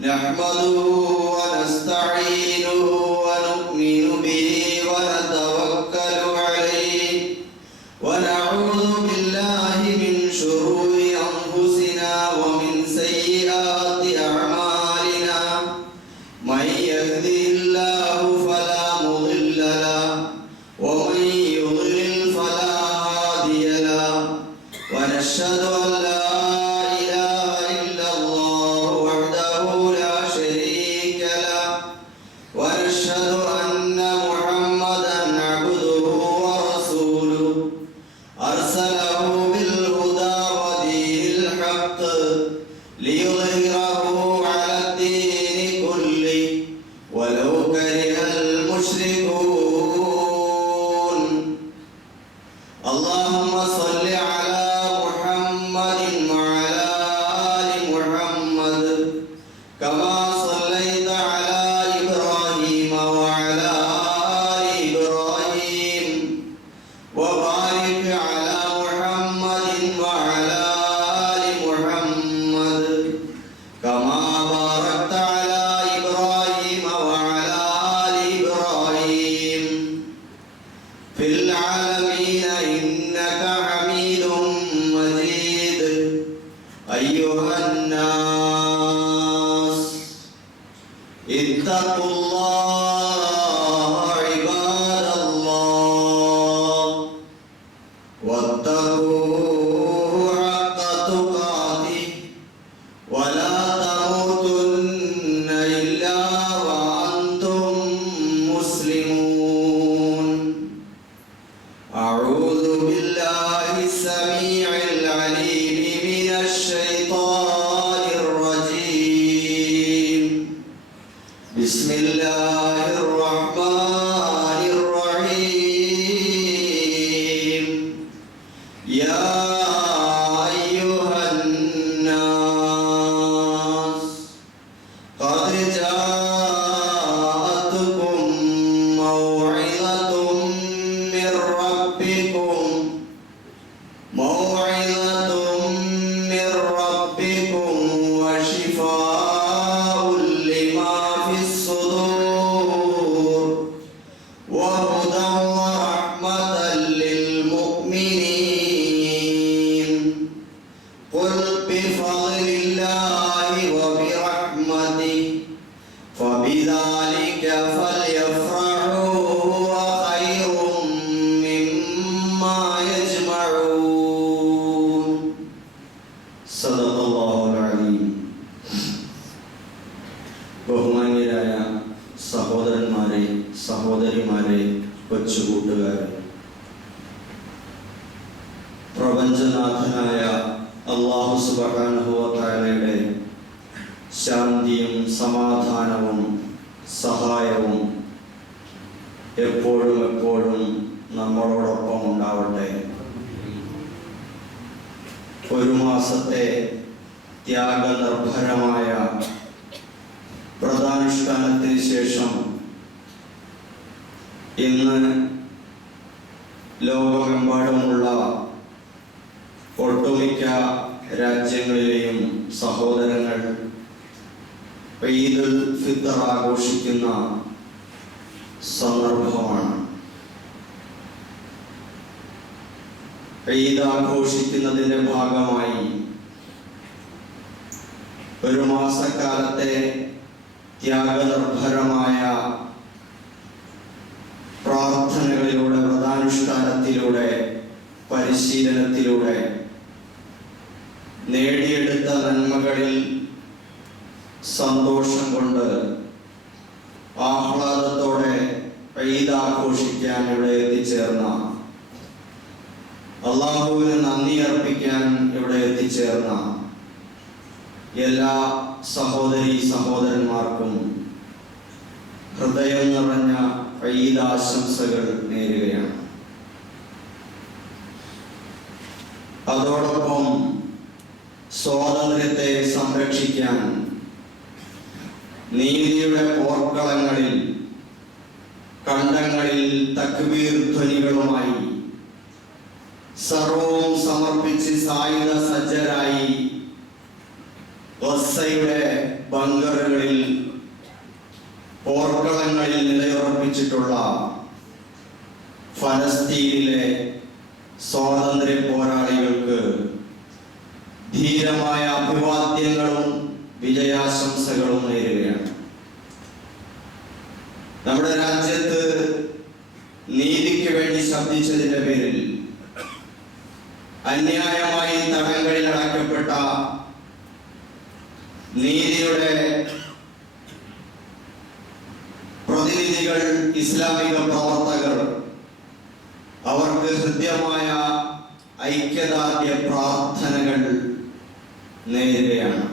نحمده ونستعينه ونؤمن به ونتوكل عليه ونعوذ بالله من شرور أنفسنا ومن سيئات أعمالنا من يهده الله فلا مضل له ومن يضلل فلا هادي له ونشهد أن لا اللهم صل على محمد وعلى آل محمد كما صليت على إبراهيم وعلى آل إبراهيم وبارك على محمد وعلى آل محمد كما باركت على إبراهيم وعلى آل إبراهيم في العالمين إنك حميد مجيد. أيها الناس اتقوا الله عباد الله واتقوه حق تقاته ولا تموتن إلا وأنتم مسلمون. أعوذ بالله السميع العليم من الشيطان الرجيم. بسم الله الرحمن الرحيم. يا أيها الناس قد جاءتكم موعظة من ربكم وشفاء لما في الصدور وهدى ورحمة للمؤمنين. قل بفضل الله وبرحمته فبذلك فليفرحوا هو خير مما يجمعون. صدق الله العظيم. ബഹുമാന്യരായ സഹോദരന്മാരെ, സഹോദരിമാരെ, കൊച്ചുകൂട്ടുകാരെ, പ്രപഞ്ചനാഥനായ അല്ലാഹു സുബ്ഹാനഹു വ തആലയുടെ ശാന്തിയും സമാധാനവും സഹായവും എപ്പോഴും നമ്മളോടൊപ്പം ഉണ്ടാവട്ടെ. ഒരു മാസത്തെ ത്യാഗനിർഭരമായ വ്രതാനുഷ്ഠാനത്തിന് ശേഷം ഇന്ന് ലോകമെമ്പാടുമുള്ള ഒട്ടുമിക്ക രാജ്യങ്ങളിലെയും സഹോദരങ്ങൾ ഈദുൽ ഫിത്ർ ആഘോഷിക്കുന്ന സന്ദർഭമാണ്. ഈദ് ആഘോഷിക്കുന്നതിൻ്റെ ഭാഗമായി ഒരു മാസക്കാലത്തെ ത്യാഗനിർഭരമായ പ്രാർത്ഥനകളിലൂടെ, വ്രതാനുഷ്ഠാനത്തിലൂടെ, പരിശീലനത്തിലൂടെ നേടിയെടുത്ത നന്മകളിൽ സന്തോഷം കൊണ്ട് ആഹ്ലാദത്തോടെ ഈദ് ആഘോഷിക്കാൻ ഇവിടെ എത്തിച്ചേർന്ന, അല്ലാഹുവിന് നന്ദി അർപ്പിക്കാൻ ഇവിടെ എത്തിച്ചേർന്ന എല്ലാ സഹോദരീ സഹോദരന്മാർക്കും ഹൃദയം നിറഞ്ഞ ഈദ് ആശംസകൾ നേരുകയാണ്. അതോടൊപ്പം സ്വാതന്ത്ര്യത്തെ സംരക്ഷിക്കാൻ നീതിയുടെ പോർക്കളങ്ങളിൽ, കണ്ടങ്ങളിൽ തക്ബീർ ധ്വനികളുമായി സർവവും സമർപ്പിച്ച് സായുധ സജ്ജരായി ഗസയുടെ ബങ്കറുകളിൽ, പോർക്കളങ്ങളിൽ നിലയുറപ്പിച്ചിട്ടുള്ള ഫലസ്തീനിലെ സ്വാതന്ത്ര്യ പോരാളികൾക്ക് ധീരമായ അഭിവാദ്യങ്ങളും വിജയാശംസകളും നേരുകയാണ്. നമ്മുടെ രാജ്യത്ത് നീതിക്ക് വേണ്ടി ശബ്ദിച്ചതിന്റെ പേരിൽ അന്യായമായി തടങ്കലിൽ അടയ്ക്കപ്പെട്ട നീതിയുടെ പ്രതിനിധികൾ, ഇസ്ലാമിക പ്രവർത്തകർ, അവർക്ക് ഹൃദ്യമായ ഐക്യദാർഢ്യ പ്രാർത്ഥനകൾ നേരുകയാണ്.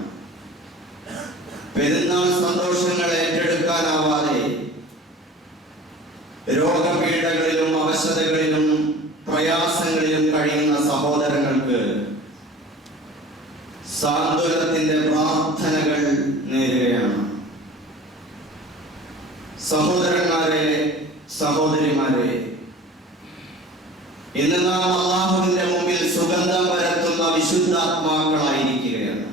പെരുന്നാൾ സന്തോഷങ്ങൾ ഏറ്റെടുക്കാനാവാതെ രോഗപീഠകളിലും അവശതകളിലും പ്രയാസങ്ങളിലും കഴിയുന്ന സഹോദരങ്ങൾക്ക് സാന്ത്വനത്തിന്റെ പ്രാർത്ഥനകൾ നേരുകയാണ്. സഹോദരന്മാരെ, സഹോദരിമാരെ, ഇന്ന് നാം അല്ലാഹുവിന്റെ മുമ്പിൽ സുഗന്ധം പരത്തുന്ന വിശുദ്ധാത്മാക്കളായിരിക്കുകയാണ്.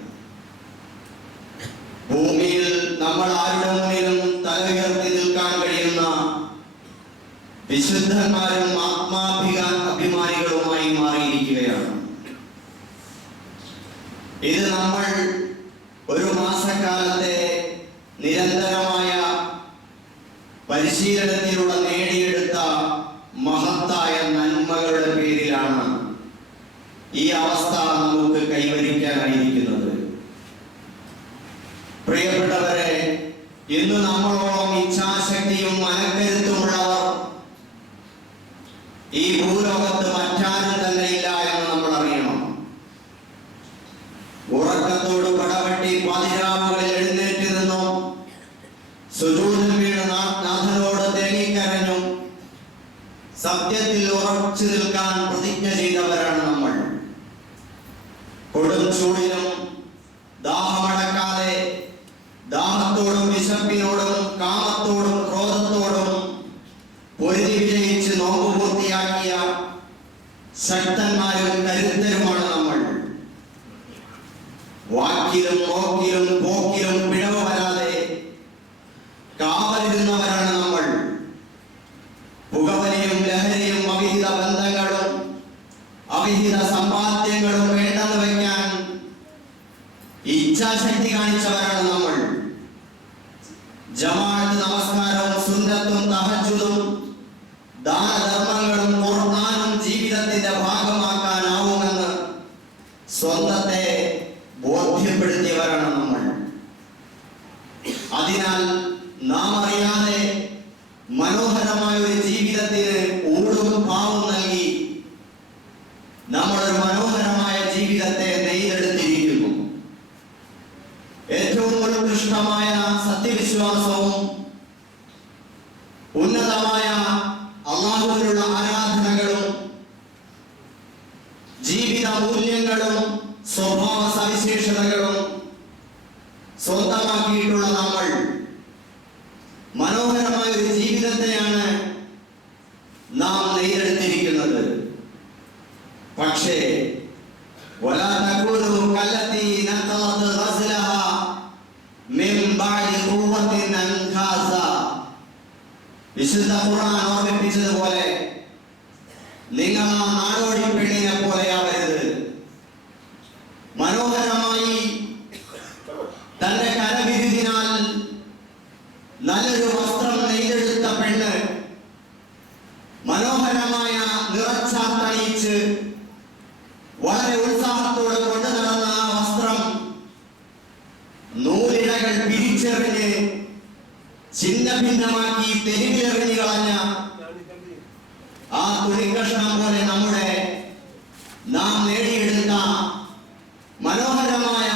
ഭൂമിയിൽ നമ്മൾ ആരുടെ മുന്നിലും തലയുയർത്തി നിൽക്കാൻ കഴിയുന്ന വിശുദ്ധന്മാരും അഭിമാനികളുമായി മാറിയിരിക്കുകയാണ്. ഇത് നമ്മൾ ഒരു മാസക്കാലത്തെ നിരന്തരമായ പരിശീലനത്തിലൂടെ നേടിയെടുത്ത മഹത്തായ നന്മകളുടെ പേരിലാണ് ഈ അവസ്ഥ നമുക്ക് കൈവരിക്കാനായിരിക്കുന്നത്. പ്രിയപ്പെട്ടവരെ, ഇന്ന് നമ്മളോളം ഇച്ഛാശക്തിയും മനക്കരുത്തുമുള്ളവർ ഈ ഭൂലോകത്ത് മറ്റാരും തന്നെ ഇല്ല എന്ന് നമ്മൾ അറിയണം. ഉറക്കത്തോട് പടവെട്ടി പതിരാവുകളിൽ എഴുന്നേറ്റ് നിന്നും സുജൂദിൽ വീണ് നാഥനോട് തേങ്ങിക്കരഞ്ഞും സത്യത്തിൽ ഉറച്ചു നിൽക്കാൻ പ്രതിജ്ഞ ചെയ്തവരാണ് നമ്മൾ. കൊടും ചൂടിലും ദാഹമടക്കാതെ ദാഹത്തോടും വിശപ്പിനോടും കാമത്തോടും ക്രോധത്തോടും പൊരുതി വിജയിച്ച് നോമ്പ് പൂർത്തിയാക്കിയ ശക്തന്മാരും കരുത്തരുമാണ് നമ്മൾ. വാക്കിലും നോക്കിലും പോക്കിലും പിഴവ് വരാതെ കാവലിരുന്നവരാണ് നമ്മൾ. പുകവലിയും ലഹരിയും അവിഹിത ബന്ധങ്ങളും അവിഹിത സമ്പാദ്യങ്ങളും വേണ്ടെന്ന് വയ്ക്കാൻ ഇച്ഛാശക്തി കാണിച്ചവരാണ് നമ്മൾ. ജമാഅത്ത് നമസ്കാരവും സുന്നത്തും തഹജ്ജുദും ദാനധർമ്മങ്ങളും ഖുർആനും ജീവിതത്തിന്റെ ഭാഗമാക്കാനാവുമെന്ന് സ്വന്തത്തെ ബോധ്യപ്പെടുത്തിയവരാണ് നമ്മൾ. അതിനാൽ നാം അറിയാതെ മനോഹരമായ ഒരു ജീവിതത്തിന് ഊടും പാവും നൽകി നമ്മളൊരു മനോഹരമായ ജീവിതത്തെ നെയ്തെടുത്തിരിക്കുന്നു. ഏറ്റവും ഉത്കൃഷ്ടമായ സത്യവിശ്വാസവും ഉന്നതമായ അല്ലാഹുവിനുള്ള ആരാധനകളും ജീവിത മൂല്യങ്ങളും സ്വഭാവ സവിശേഷതകളും സ്വന്തമാക്കിയിട്ടുള്ള നമ്മൾ മനോഹരമായ ഒരു ജീവിതത്തെയാണ് നാം നെയ്തെടുത്തിരിക്കുന്നത്. പക്ഷേ വലാ തകൂനു കല്ലത്തി നഖദത് ഗസ്ലഹ മിൻ ബഅദി ഖുവ്വത്തിൻ അൻകാസ. വിശുദ്ധ ഖുർആൻ ഓർമ്മിപ്പിച്ചതുപോലെ നിങ്ങൾ ആ നാടോടി പെണ്ണിനെ പോലെയാവരുത്. മനോഹരമായി തന്റെ കരവിരുതിനാൽ നല്ലൊരു വസ്ത്രം നെയ്തെടുത്ത പെണ്ണ് മനോഹരമായ നിറച്ചാത്തണിയിച്ച് വളരെ ഉത്സാഹത്തോടെ കൊണ്ടു നടന്ന ആ വസ്ത്രം നൂലിഴകൾ പിരിച്ചെറിഞ്ഞ് ചിന്ന ഭിന്നമാക്കി തെരുവിലെറിഞ്ഞു കളഞ്ഞ ആ തുണിക്കഷ്ണം പോലെ നാം നേടിയെടുത്ത മനോഹരമായ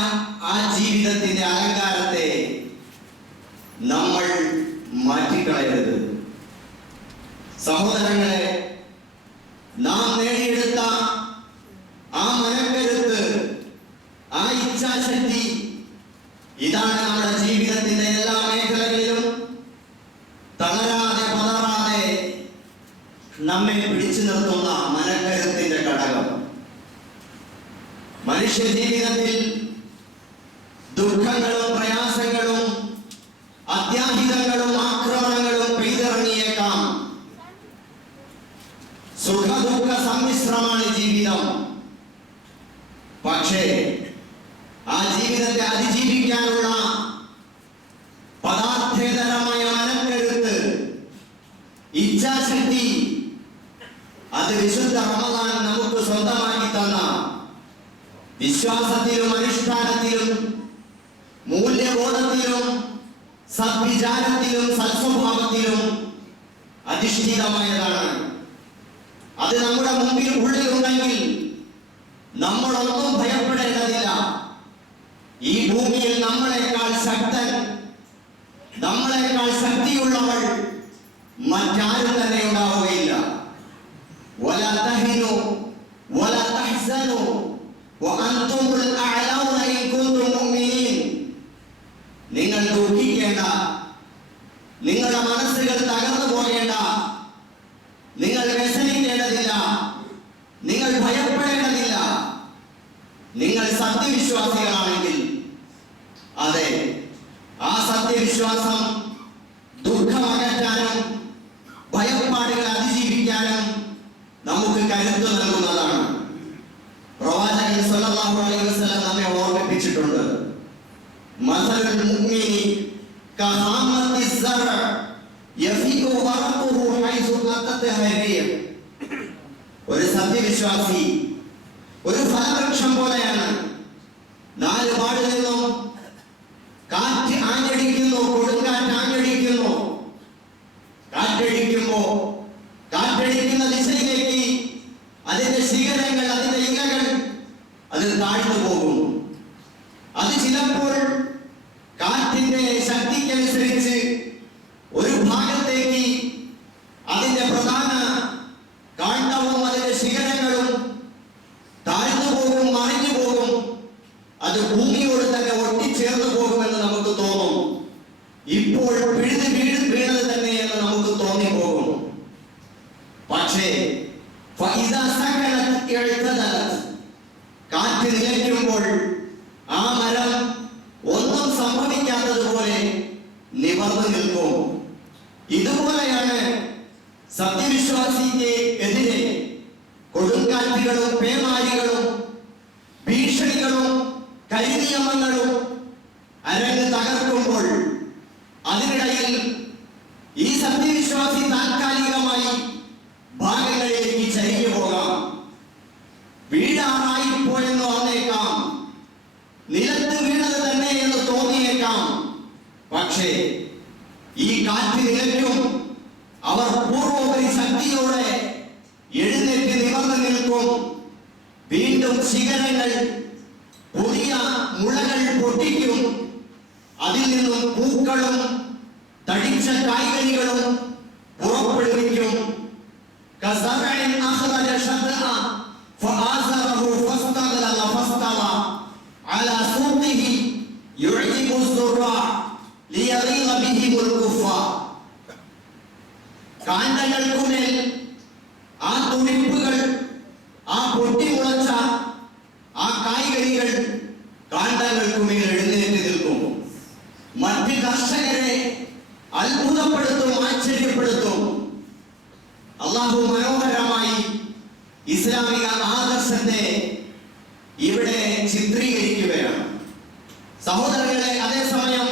ആ ജീവിതത്തിന്റെ അലങ്കാരത്തെ നമ്മൾ മാറ്റിക്കളയരുത്. സഹോദരങ്ങളെ, നാം നേടിയെടുത്ത ആ മനക്കരുത്ത്, ആ ഇച്ഛാശക്തി, ഇതാണ് നമ്മുടെ ജീവിതത്തിന്റെ എല്ലാ മേഖലകളിലും തളരാതെ പതറാതെ നമ്മെ പിടിച്ചു നിർത്തുന്ന മനക്കരുത്തിന്റെ ഘടകം. മനുഷ്യ ജീവിതത്തിൽ ദുഃഖങ്ങളും പ്രയാസങ്ങളും വിശ്വാസത്തിലും അനുഷ്ഠാനത്തിലും മൂല്യബോധത്തിലും സദ്വിചാരത്തിലും സൽസ്വഭാവത്തിലും അധിഷ്ഠിതമായതാണ്. അത് നമ്മുടെ മുമ്പിൽ ഉള്ളിലുണ്ടെങ്കിൽ നമ്മളൊന്നും ഭയപ്പെടേണ്ടതില്ല. ഈ ഭൂമിയിൽ നമ്മളെക്കാൾ ശക്തൻ, നമ്മളെക്കാൾ ശക്തിയുള്ളവൾ മറ്റാരും തന്നെ ഉണ്ടാവുകയില്ല. വലാ തഹിനു വലാ തഹ്സനു വഅൻതുമുൽ അഅലൗന ഇൻ കുൻതും മുഅ്മിനീൻ. നിങ്ങൾ ദുഃഖിക്കേണ്ട, നിങ്ങളുടെ മനസ്സുകൾ തകർന്നു പോകേണ്ട, നിങ്ങൾ വ്യസനിക്കേണ്ടതില്ല, നിങ്ങൾ ഭയപ്പെടേണ്ടതില്ല. നിങ്ങൾ സത്യവിശ്വാസികളാണെങ്കിൽ അതെ, ആ സത്യവിശ്വാസം ദുഃഖമകറ്റാനും ഭയപ്പാടുകൾ അതിജീവിക്കാനും നമുക്ക് കരുത്ത് നൽകുന്നതാണ്. പ്രവാചകൻ സല്ലല്ലാഹു അലൈഹി വസല്ലം നമ്മെ ഓർമ്മിപ്പിച്ചിട്ടുണ്ട്. മസലുൽ മുഅ്മിനി കഹാമത്തി സറ യഫീഖു വറഖുഹു ഹൈസു അത്തത് ഹരിയ. ഒരു സത്യവിശ്വാസി ഒരു ഫലവൃക്ഷം പോലെയാണ്. നാല് പാടിൽ നിന്നും കാറ്റ് ആഞ്ഞടിക്കുന്നു, കൊടുങ്കാറ്റ് ആഞ്ഞടിക്കുന്നു. കാറ്റടിക്കുമ്പോ കാറ്റടിക്കുന്ന ദിശയിലേക്ക് അതിന്റെ ശിഖരങ്ങൾ, അതിന്റെ ഇലകൾ അത് താഴ്ന്നു പോകും. അത് ചിലപ്പോൾ കാറ്റിന്റെ ശക്തിക്കനുസരിച്ച് ഒരു ഭാഗത്തേക്ക് അതിന്റെ പ്രധാന കാണ്ഡവും അതിന്റെ ശിഖരങ്ങളും താഴ്ന്നു പോകും, മറിഞ്ഞു പോകും. അത് ഭൂമിയോട് തന്നെ ഒട്ടിച്ചേർന്നു പോകുമെന്ന് നമുക്ക് തോന്നും. ഇപ്പോൾ വീണത് തന്നെ എന്ന് നമുക്ക് തോന്നിപ്പോകും. പക്ഷേ കാറ്റ് നിലയ്ക്കുമ്പോൾ ആ മരം ഒന്നും സംഭവിക്കാത്തതുപോലെ നിവർന്നു നിൽക്കും. ഇതുപോലെയാണ് സത്യവിശ്വാസിക്ക് എതിരെ കൊടുങ്കാറ്റുകളും പേമാരികളും ഭീഷണികളും കരിനിയമങ്ങളും അരങ്ങ് തകർക്കുമ്പോൾ അതിനിടയിൽ ഈ സത്യവിശ്വാസി താൽക്കാലികമായി ഭാഗങ്ങളിലേക്ക് ചരിഞ്ഞു പോകാം. വീഴാറായിപ്പോയെന്ന് വന്നേക്കാം, നിലത്ത് വീണത് തന്നെ എന്ന് തോന്നിയേക്കാം. പക്ഷേ ഈ കാറ്റ് നിലയ്ക്കും. അവർ പൂർവോപരി ശക്തിയോടെ എഴുന്നേറ്റ് നിവർന്നു നിൽക്കും. വീണ്ടും ശിഖരങ്ങൾ, പുതിയ മുളകൾ പൊട്ടിക്കും. അതിൽ നിന്നും പൂക്കളും തടിച്ച കായ്കനികളും പുറപ്പെടുവിക്കും. കസറഇൻ അഖ്റജ ശത്അ ഫആസറഹു ഫസ്തഗ്ലല ഫസ്തവ അലാ സൂഖിഹി യുഅ്ജിബു الزُّرَّاعَ ലിയഗീള ബിഹിമുൽ കുഫാർ. കാണ്ഡങ്ങൾക്കുമേൽ ആ തുടിപ്പുകൾ, ആ പൊട്ടിമുളച്ച ആ കായ്കനികൾ കാണ്ഡങ്ങൾക്കുമേൽ എഴുന്നേറ്റ് നിൽക്കും. മറ്റ് കർഷകരെ അത്ഭുതപ്പെടുത്തും, ആശ്ചര്യപ്പെടുത്തും. അല്ലാഹു മനോഹരമായി ഇസ്ലാമിക ആദർശത്തെ ഇവിടെ ചിത്രീകരിക്കുകയാണ്. സഹോദരങ്ങളെ, അതേസമയം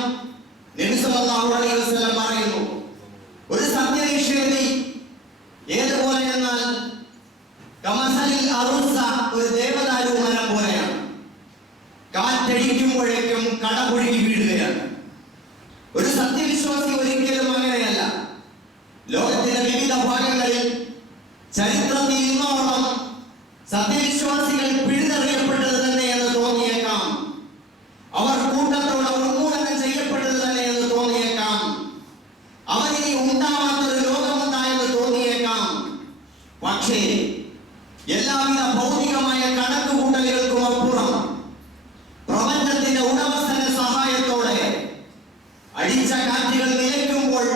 നബി സല്ലല്ലാഹു അലൈഹി വസല്ലം പറയുന്നു, ഒരു സത്യനിഷേധി ഏതുപോലെ എന്നാൽ കമസലിൽ അറുസ, ഒരു ദേവദാരു മരം പോലെയാണ്. കാറ്റടിക്കുമ്പോഴേക്കും കടപുഴകി വീഴുകയാണ്. ഒരു സത്യവിശ്വാസി ഒരിക്കലും അങ്ങനെയല്ല. ലോകത്തിന്റെ വിവിധ ഭാഗങ്ങളിൽ ചരിത്രത്തിൽ ഇന്നോളം സത്യവിശ്വാസികൾ പിഴുതെറിയപ്പെട്ടത് തന്നെ എന്ന് തോന്നിയേക്കാം. അവർ കൂട്ടത്തോടെ ഉന്മൂലനം ചെയ്യപ്പെട്ടത് തന്നെ എന്ന് തോന്നിയേക്കാം. അവരിനി ഉണ്ടാവാത്തൊരു ലോകമുണ്ടായെന്ന് തോന്നിയേക്കാം. പക്ഷേ എല്ലാവിധ ഭൗതികമായ കണക്കുകൂട്ടലുകൾക്കും അപ്പുറം പ്രപഞ്ചത്തിന്റെ ഉടമസ്ഥന്റെ സഹായത്തോടെ അടിച്ച കാറ്റുകൾ നിലയ്ക്കുമ്പോൾ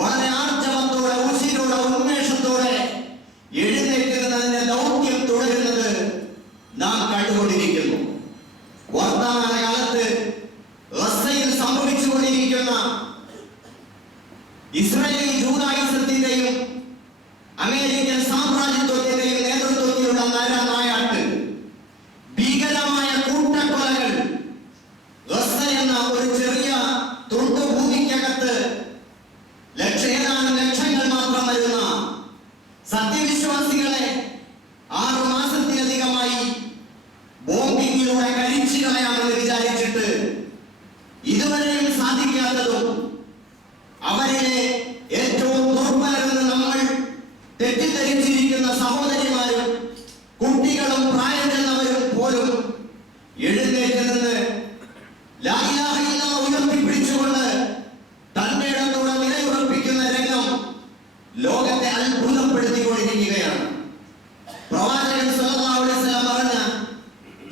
വളരെ ആർജവത്തോടെ, ഉശിരോടെ, ഉന്മേഷത്തോടെ എഴുന്നേൽക്കുന്നതിന്റെ ദൗത്യം തുടരുന്നത് നാം കണ്ടുകൊണ്ടിരിക്കുന്നു. തലമുറയിലെ ഏറ്റവും ദുർബലരെന്ന് നമ്മൾ തെറ്റിദ്ധരിച്ചിരിക്കുന്ന സഹോദരിമാരും കുട്ടികളും പ്രായം ചെന്നവരും പോലും എഴുന്നേറ്റ് നിന്ന് ലാ ഇലാഹ ഇല്ലല്ലാഹ് ഉയർത്തിപ്പിടിച്ചുകൊണ്ട് തന്റെ ഇടത്തോടെ നിലയുറപ്പിക്കുന്ന രംഗം ലോകത്തെ അത്ഭുതപ്പെടുത്തിക്കൊണ്ടിരിക്കുകയാണ്. പ്രവാചകൻ സല്ലല്ലാഹു അലൈഹി വസല്ലം പറഞ്ഞ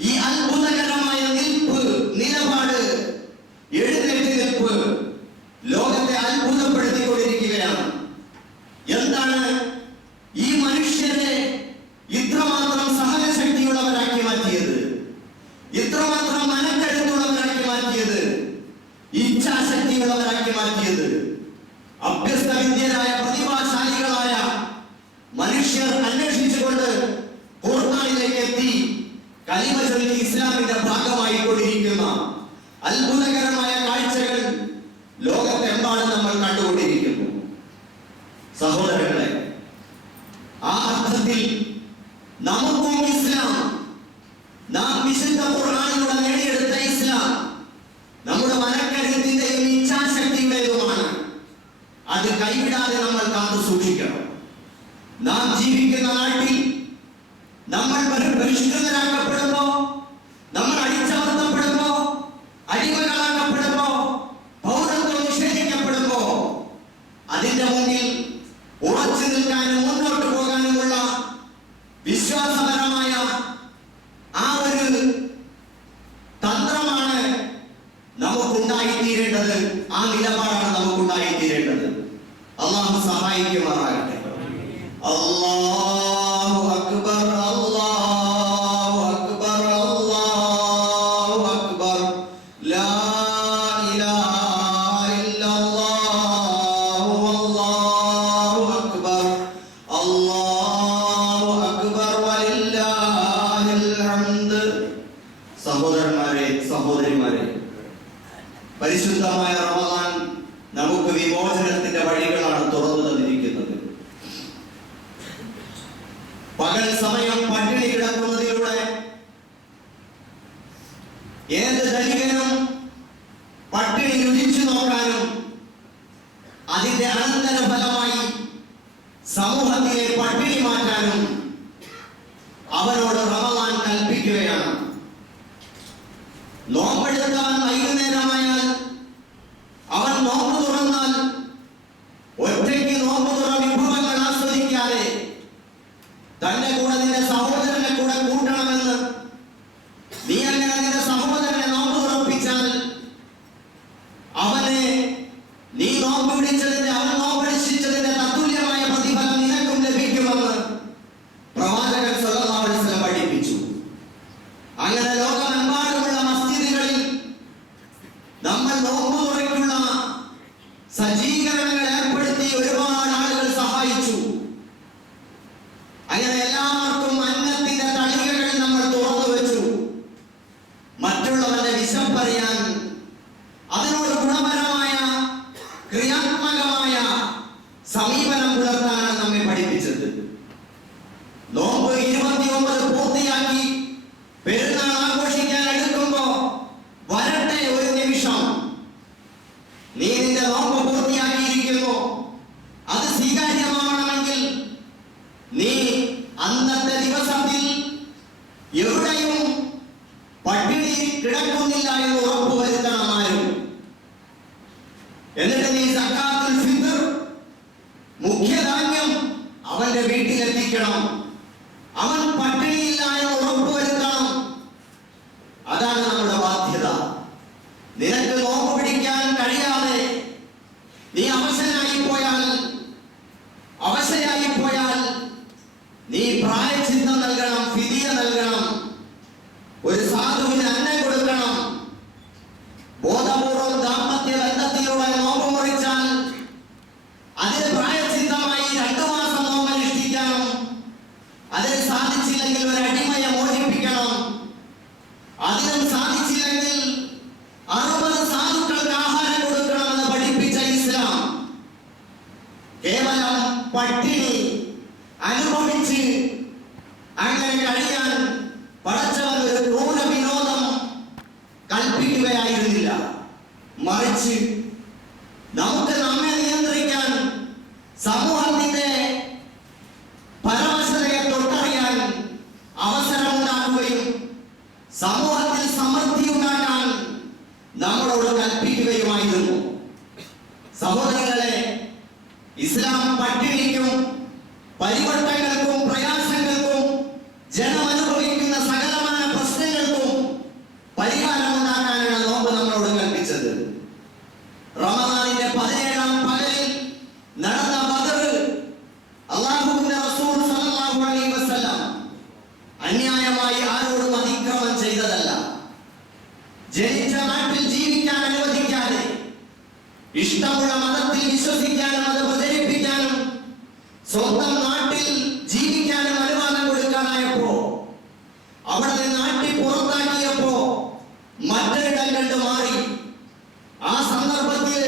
ഈ അത്ഭുതകരമായ നിലപാട്, എഴുന്നേറ്റ് നിൽപ്പ് ലോകത്തെ അത്ഭുതപ്പെടുത്തിക്കൊണ്ടിരിക്കുകയാണ്. എന്താണ് ഈ മനുഷ്യരെ ഇത്രമാത്രം സഹനശക്തിയുള്ളവരാക്കി മാറ്റിയത്, ഇത്രമാത്രം മനക്കരുത്തുള്ളവരാക്കി മാറ്റിയത്, ഇച്ഛാശക്തിയുള്ളവരാക്കി മാറ്റിയത്? അഭ്യസ്ത വിദ്യരായ പ്രതിഭാശാലികളായ മനുഷ്യർ അന്വേഷിച്ചുകൊണ്ട് ഖുർആനിലേക്ക് എത്തി കലിമ ചൊല്ലി ഇസ്ലാമിന്റെ ഭാഗമായി കൊണ്ടിരിക്കുന്ന അത്ഭുതകരമായ കാഴ്ചകൾ ലോകത്തെമ്പാടും നമ്മൾ കണ്ടുകൊണ്ടിരിക്കുന്നു. സഹോദരങ്ങളെ, ആ അർത്ഥത്തിൽ നമുക്കും ഇസ്ലാം, നാം വിശുദ്ധ ഖുർആനിലൂടെ നേടിയെടുത്ത ഇസ്ലാം നമ്മുടെ മനക്കരുത്തിന്റെയും ഇച്ഛാശക്തിയുടേതുമാണ്. അത് കൈവിടാതെ നമ്മൾ കാത്തു സൂക്ഷിക്കണം. നാം ജീവിക്കുന്ന നാട്ടിൽ നമ്മൾ പരിഷ്കൃതരാക്കപ്പെടുമ്പോ, നമ്മൾ അടിച്ചമർത്തപ്പെടുമ്പോ, അടിമകളാക്കപ്പെടുമ്പോ, പൗരത്വം നിഷേധിക്കപ്പെടുമ്പോ അതിന്റെ മുന്നിൽ ഉറച്ചു നിൽക്കാനും മുന്നോട്ട് പോകാനുമുള്ള വിശ്വാസപരമായ ആ ഒരു തന്ത്രമാണ് നമുക്കുണ്ടായിത്തീരേണ്ടത്. ആ നിലപാടാണ് നമുക്കുണ്ടായിത്തീരേണ്ടത്. അള്ളാഹു സഹായിക്കുമാറാകട്ടെ. അല്ലാഹു അക്ബർ, അല്ലാഹു അക്ബർ, അല്ലാഹു അക്ബർ, ലാ ഇലാഹ ഇല്ലല്ലാഹു അല്ലാഹു അക്ബർ, അല്ലാഹു അക്ബർ വലില്ലാഹിൽ ഹംദ്. സഹോദരന്മാരെ, സഹോദരിമാരെ, പരിശുദ്ധമായ റമദാൻ നമുക്ക് വിമോചനത്തിന്റെ വഴികളാണ് തുറന്നു തന്നിരിക്കുന്നത്. പകൽ സമയം പട്ടിണി കിടക്കുന്നതിലൂടെ ഏത് ധനികനും പട്ടിണി രുചിച്ചു നോക്കാനും അതിന്റെ അനന്തരഫലമായി സമൂഹത്തിലെ പട്ടിണി മാറ്റാനും അവരോട് റമദാൻ കൽപ്പിക്കുകയാണ്. നോമ്പെടുത്തവൻ വൈകുന്നേരമായാൽ അവൻ നോമ്പ് തുറന്നാൽ ഒറ്റയ്ക്ക് നോമ്പ് തുറ വിഭവങ്ങൾ ആസ്വദിക്കാതെ തന്റെ കൂടെ നിന്റെ സഹോദരനെ കൂടെ കൂട്ടണമെന്ന് നീ അങ്ങനെ നിന്റെ സഹോദരനെ നോമ്പ് തുറപ്പിച്ചാൽ അവനെ നീ നോമ്പ് പിടിച്ചതിന്റെ, അവൻ നോമ്പടിച്ചതിന്റെ തത്തുല്യമായ പ്രതിഫലം നിനക്കും ലഭിക്കുമെന്ന് പ്രവാചകൻ സല്ലല്ലാഹു അലൈഹി വസല്ലം പഠിപ്പിച്ചു. അങ്ങനെ ലോകമെമ്പാടുമുള്ള മസ്ജിദുകളിൽ നമ്മൾ നോമ്പ് തുറയ്ക്കുള്ള സജ്ജീകരണങ്ങൾ ഏർപ്പെടുത്തി ഒരുപാട് ആളുകൾ സഹായിച്ചു. അങ്ങനെ എല്ലാവർക്കും അന്നത്തിന്റെ തളികകൾ നമ്മൾ തുറന്നു വെച്ചു. മറ്റുള്ളവരുടെ വിശപ്പറിയാൻ, അതിനോട് ഗുണപരമായ ക്രിയാത്മകമായ സമീപനം പുലർത്താനാണ് നമ്മെ പഠിപ്പിച്ചത്. നോമ്പ് 29 പൂർത്തിയാക്കി പെരുന്നാൾ ആഘോഷിക്കാൻ എടുക്കുമ്പോ വരട്ടെ ഒരു നിമിഷം, നീ നിന്റെ നോമ്പ് പൂർത്തിയാക്കിയിരിക്കുന്നു, അത് സ്വീകാര്യമാവണമെങ്കിൽ നീ അന്നത്തെ ദിവസത്തിൽ എവിടെയും പട്ടിണി കിടക്കുന്നില്ല എന്ന് ഉറപ്പുവരുത്തണം ആരും. എന്നിട്ട് നീ സക്കാത്തുൽ ഫിത്ർ, മുഖ്യധാന്യം അവന്റെ വീട്ടിലെത്തിക്കണം. അവൻ പട്ടിണിയില്ല എന്ന് ഉറപ്പുവരുത്തണം. അതാണ് നമ്മുടെ ബാധ്യത. നിനക്ക് നോമ്പ് പിടിക്കാൻ കഴിയാതെ നീ അവശനായി പോയാൽ നീ പ്രായശ്ചിത്തം നൽകണം, ഫിദിയ നൽകണം, ഒരു സാധുവിന് അന്നം കൊടുക്കണം. ബോധപൂർവം ദാമ്പത്യ ബന്ധത്തിലൂടെ നോമ്പ് മുറിച്ചാൽ അതിന് പ്രായശ്ചിത്തമായി 2 മാസം നോമ്പ് അനുഷ്ഠിക്കണം. അതിന് സാധിച്ചില്ലെങ്കിൽ ഒരു അടിമയെ മോചിപ്പിക്കണം. അതിനും സാധിച്ചില്ലെങ്കിൽ 60 സാധുക്കൾക്ക് ആഹാരം കൊടുക്കണമെന്ന് പഠിപ്പിച്ച ഇസ്ലാം കേവലം പട്ടിണി അനുഭവിച്ച് അങ്ങനെ കഴിയാൻ പടച്ചവൻ ഒരു ക്രൂര വിനോദം കൽപ്പിക്കുകയായിരുന്നില്ല. മറിച്ച് നമുക്ക് നമ്മെ നിയന്ത്രിക്കാൻ പരിവർത്തനങ്ങൾക്കും പ്രയാസങ്ങൾക്കും ജനമനുഭവിക്കുന്ന സകലമായ പ്രശ്നങ്ങൾക്കും പരിഹാരമുണ്ടാക്കാനാണ് നോമ്പ് നമ്മളോട് കൽപ്പിച്ചത്. റമദാനിന്റെ 17-ാം പകലിൽ നടന്ന ബദർ അല്ലാഹുവിന്റെ റസൂൽ സല്ലല്ലാഹു അലൈഹി വസല്ലം അന്യായമായി ആരോടും അതിക്രമം ചെയ്തതല്ല. ജനിച്ച നാട്ടിൽ ജീവിക്കാൻ അനുവദിക്കാതെ ഇഷ്ടമുള്ള മതത്തിൽ വിശ്വസിക്കാനും അത് പ്രചരിപ്പിക്കാനും സ്വന്തം നാട്ടിൽ ജീവിക്കാനും അനുവാദം കൊടുക്കാനായപ്പോ അവിടെ നാട്ടിൽ പുറത്താക്കിയപ്പോ മറ്റൊരിടം കണ്ടു മാറി. ആ സന്ദർഭത്തിൽ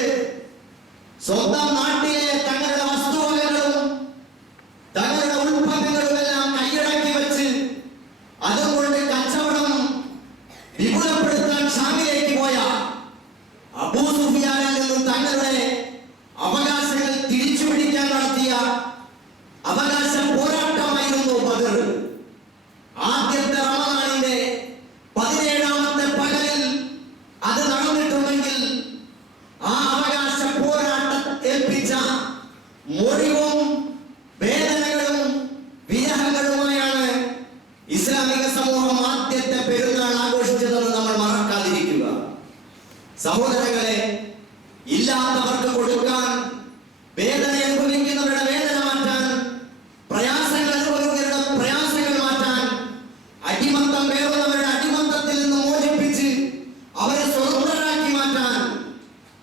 സ്വന്തം നാട്ടിലെ തങ്ങളുടെ വസ്തുവകകളും തങ്ങളുടെ ഉൽപ്പന്നങ്ങളും എല്ലാം കൈയടക്കി വെച്ച് അതുകൊണ്ട് കച്ചവടം വിപുലപ്പെടുത്താൻ ഷാമിലേക്ക് പോയ അബൂ സുഫിയാനിൽ നിന്നും തങ്ങളുടെ അവകാശങ്ങൾ തിരിച്ചു പിടിക്കാൻ നടത്തിയ അവകാശ പോരാട്ടമായിരുന്നു ബദർ. ആദ്യത്തെ റമദാനിന്റെ 17-ാമത്തെ പകലിൽ അത് നടന്നിട്ടുണ്ടെങ്കിൽ ആ അവകാശ പോരാട്ടം ഏൽപ്പിച്ച മുറിവും വേദനകളും വിരഹങ്ങളുമായാണ് ഇസ്ലാമിക സമൂഹം ആദ്യത്തെ പെരുന്നാൾ ആഘോഷിച്ചതെന്ന് നമ്മൾ മറക്കാതിരിക്കുക. സഹോദരങ്ങളെ, ഇല്ലാത്തവർക്ക് കൊടുക്കാൻ, വേദന അനുഭവിക്കുന്നവരുടെ വേദന മാറ്റാൻ, പ്രയാസങ്ങൾ അനുഭവിക്കുന്നവരുടെ പ്രയാസങ്ങൾ മാറ്റാൻ, അടിമത്തം പേറുന്നവരുടെ അടിമത്തത്തിൽ നിന്ന് മോചിപ്പിച്ച് അവരെ സ്വതന്ത്രരാക്കി മാറ്റാൻ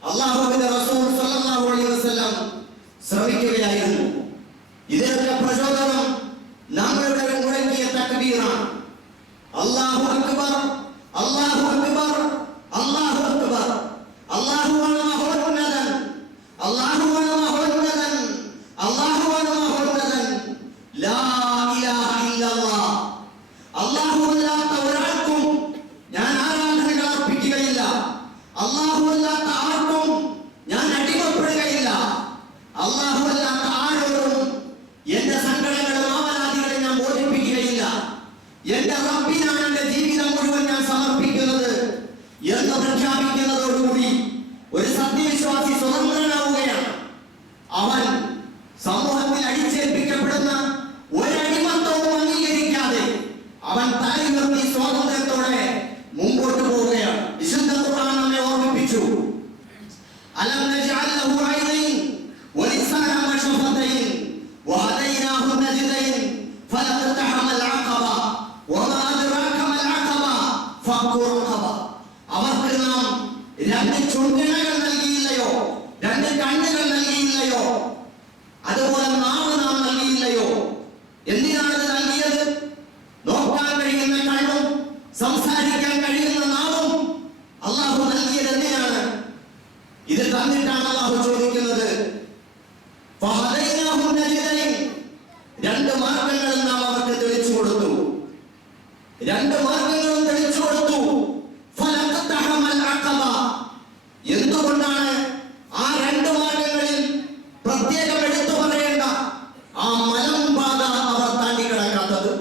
അല്ലാഹുവിന്റെ റസൂൽ സല്ലല്ലാഹു അലൈഹി വസല്ലം ശ്രമിക്കുകയായിരുന്നു. ഇതിനൊക്കെ പ്രചോദനം നമ്മളുടെ മുഴങ്ങിയ തക്ബീറാണ്. അല്ലാഹു അക്ബർ, അല്ലാഹു അക്ബർ, അല്ലാഹു അക്ബർ. അല്ലാഹുവാണ് മഹോന്നതൻ, അല്ലാഹുവാണ് മഹോന്നതൻ, അല്ലാഹുവാണ് മഹോന്നതൻ. ലാ ഇലാഹ ഇല്ലല്ലാഹ്. അല്ലാഹുവല്ലാത്ത ഒരാൾക്കും ഞാൻ ആരാധനകൾ അർപ്പിക്കുകയില്ല. അല്ലാഹുവല്ലാത്ത ആർക്കും ഞാൻ അടിമപ്പെടുകയില്ല. അല്ലാഹുവല്ലാത്ത ആരോടും എന്റെ സങ്കടങ്ങളും ആവലാതികളെ ഞാൻ ബോധിപ്പിക്കുകയില്ല. എന്റെ റബ്ബിനാണ് എന്റെ ജീവിതം മുഴുവൻ ഞാൻ സമർപ്പിക്കുന്നത് എന്ന് പ്രഖ്യാപിക്കുന്നതോടുകൂടി ഒരു സത്യവിശ്വാസി സ്വതന്ത്രനാവുകയാണ്. അവൻ സമൂഹത്തിൽ അടിച്ചേൽപ്പിക്കപ്പെടുന്ന ഒരടിമത്തവും അംഗീകരിക്കാതെ അവൻ തലയുയർത്തി സ്വാതന്ത്ര്യത്തോടെ മുമ്പോട്ട് പോവുകയാണ്. വിശുദ്ധ ഖുർആൻ നമ്മെ ഓർമ്മിപ്പിച്ചു, അലം നജ്അൽ ലഹു ഐനൈൻ വലിസാനൻ വശഫതൈൻ വഹദൈനാഹു നജ്ദൈൻ ഫലഖതഹമൽ അഖബ വമാ അദ്റാക മൽ അഖബ ഫഖു റഖബ. അവർക്ക് നാം രണ്ട് ചുണ്ടിനകൾ നൽകിയില്ലയോ, രണ്ട് കണ്ണുകൾ നൽകിയില്ലയോ, അതുപോലെ നാവ് നാം നൽകിയില്ലയോ? എന്തിനാണ് ഇത് നൽകിയത്? നോക്കാൻ കഴിയുന്ന കണ്ണും സംസാരിക്കാൻ കഴിയുന്ന നാവും അല്ലാഹു നൽകിയത് എന്തിനാണ്? ഇത് തന്നിട്ടാണ് അല്ലാഹു ചോദിക്കുന്നത്. ഫഹദൈനാഹു നജ്ദൈൻ. രണ്ട് മാർഗങ്ങളും നാം അവർക്ക് തെളിച്ചു കൊടുത്തു. രണ്ട് മാർഗങ്ങളും തെളിച്ചു കൊടുത്തു. ഫലഖതഹമൽ അഖബ. എന്തുകൊണ്ടാണ് ആ രണ്ട് മാർഗങ്ങളിൽ പ്രത്യേകം എടുത്തു പറയേണ്ട ആ മലമ്പാത അവർ താണ്ടിക്കിടക്കാത്തത്?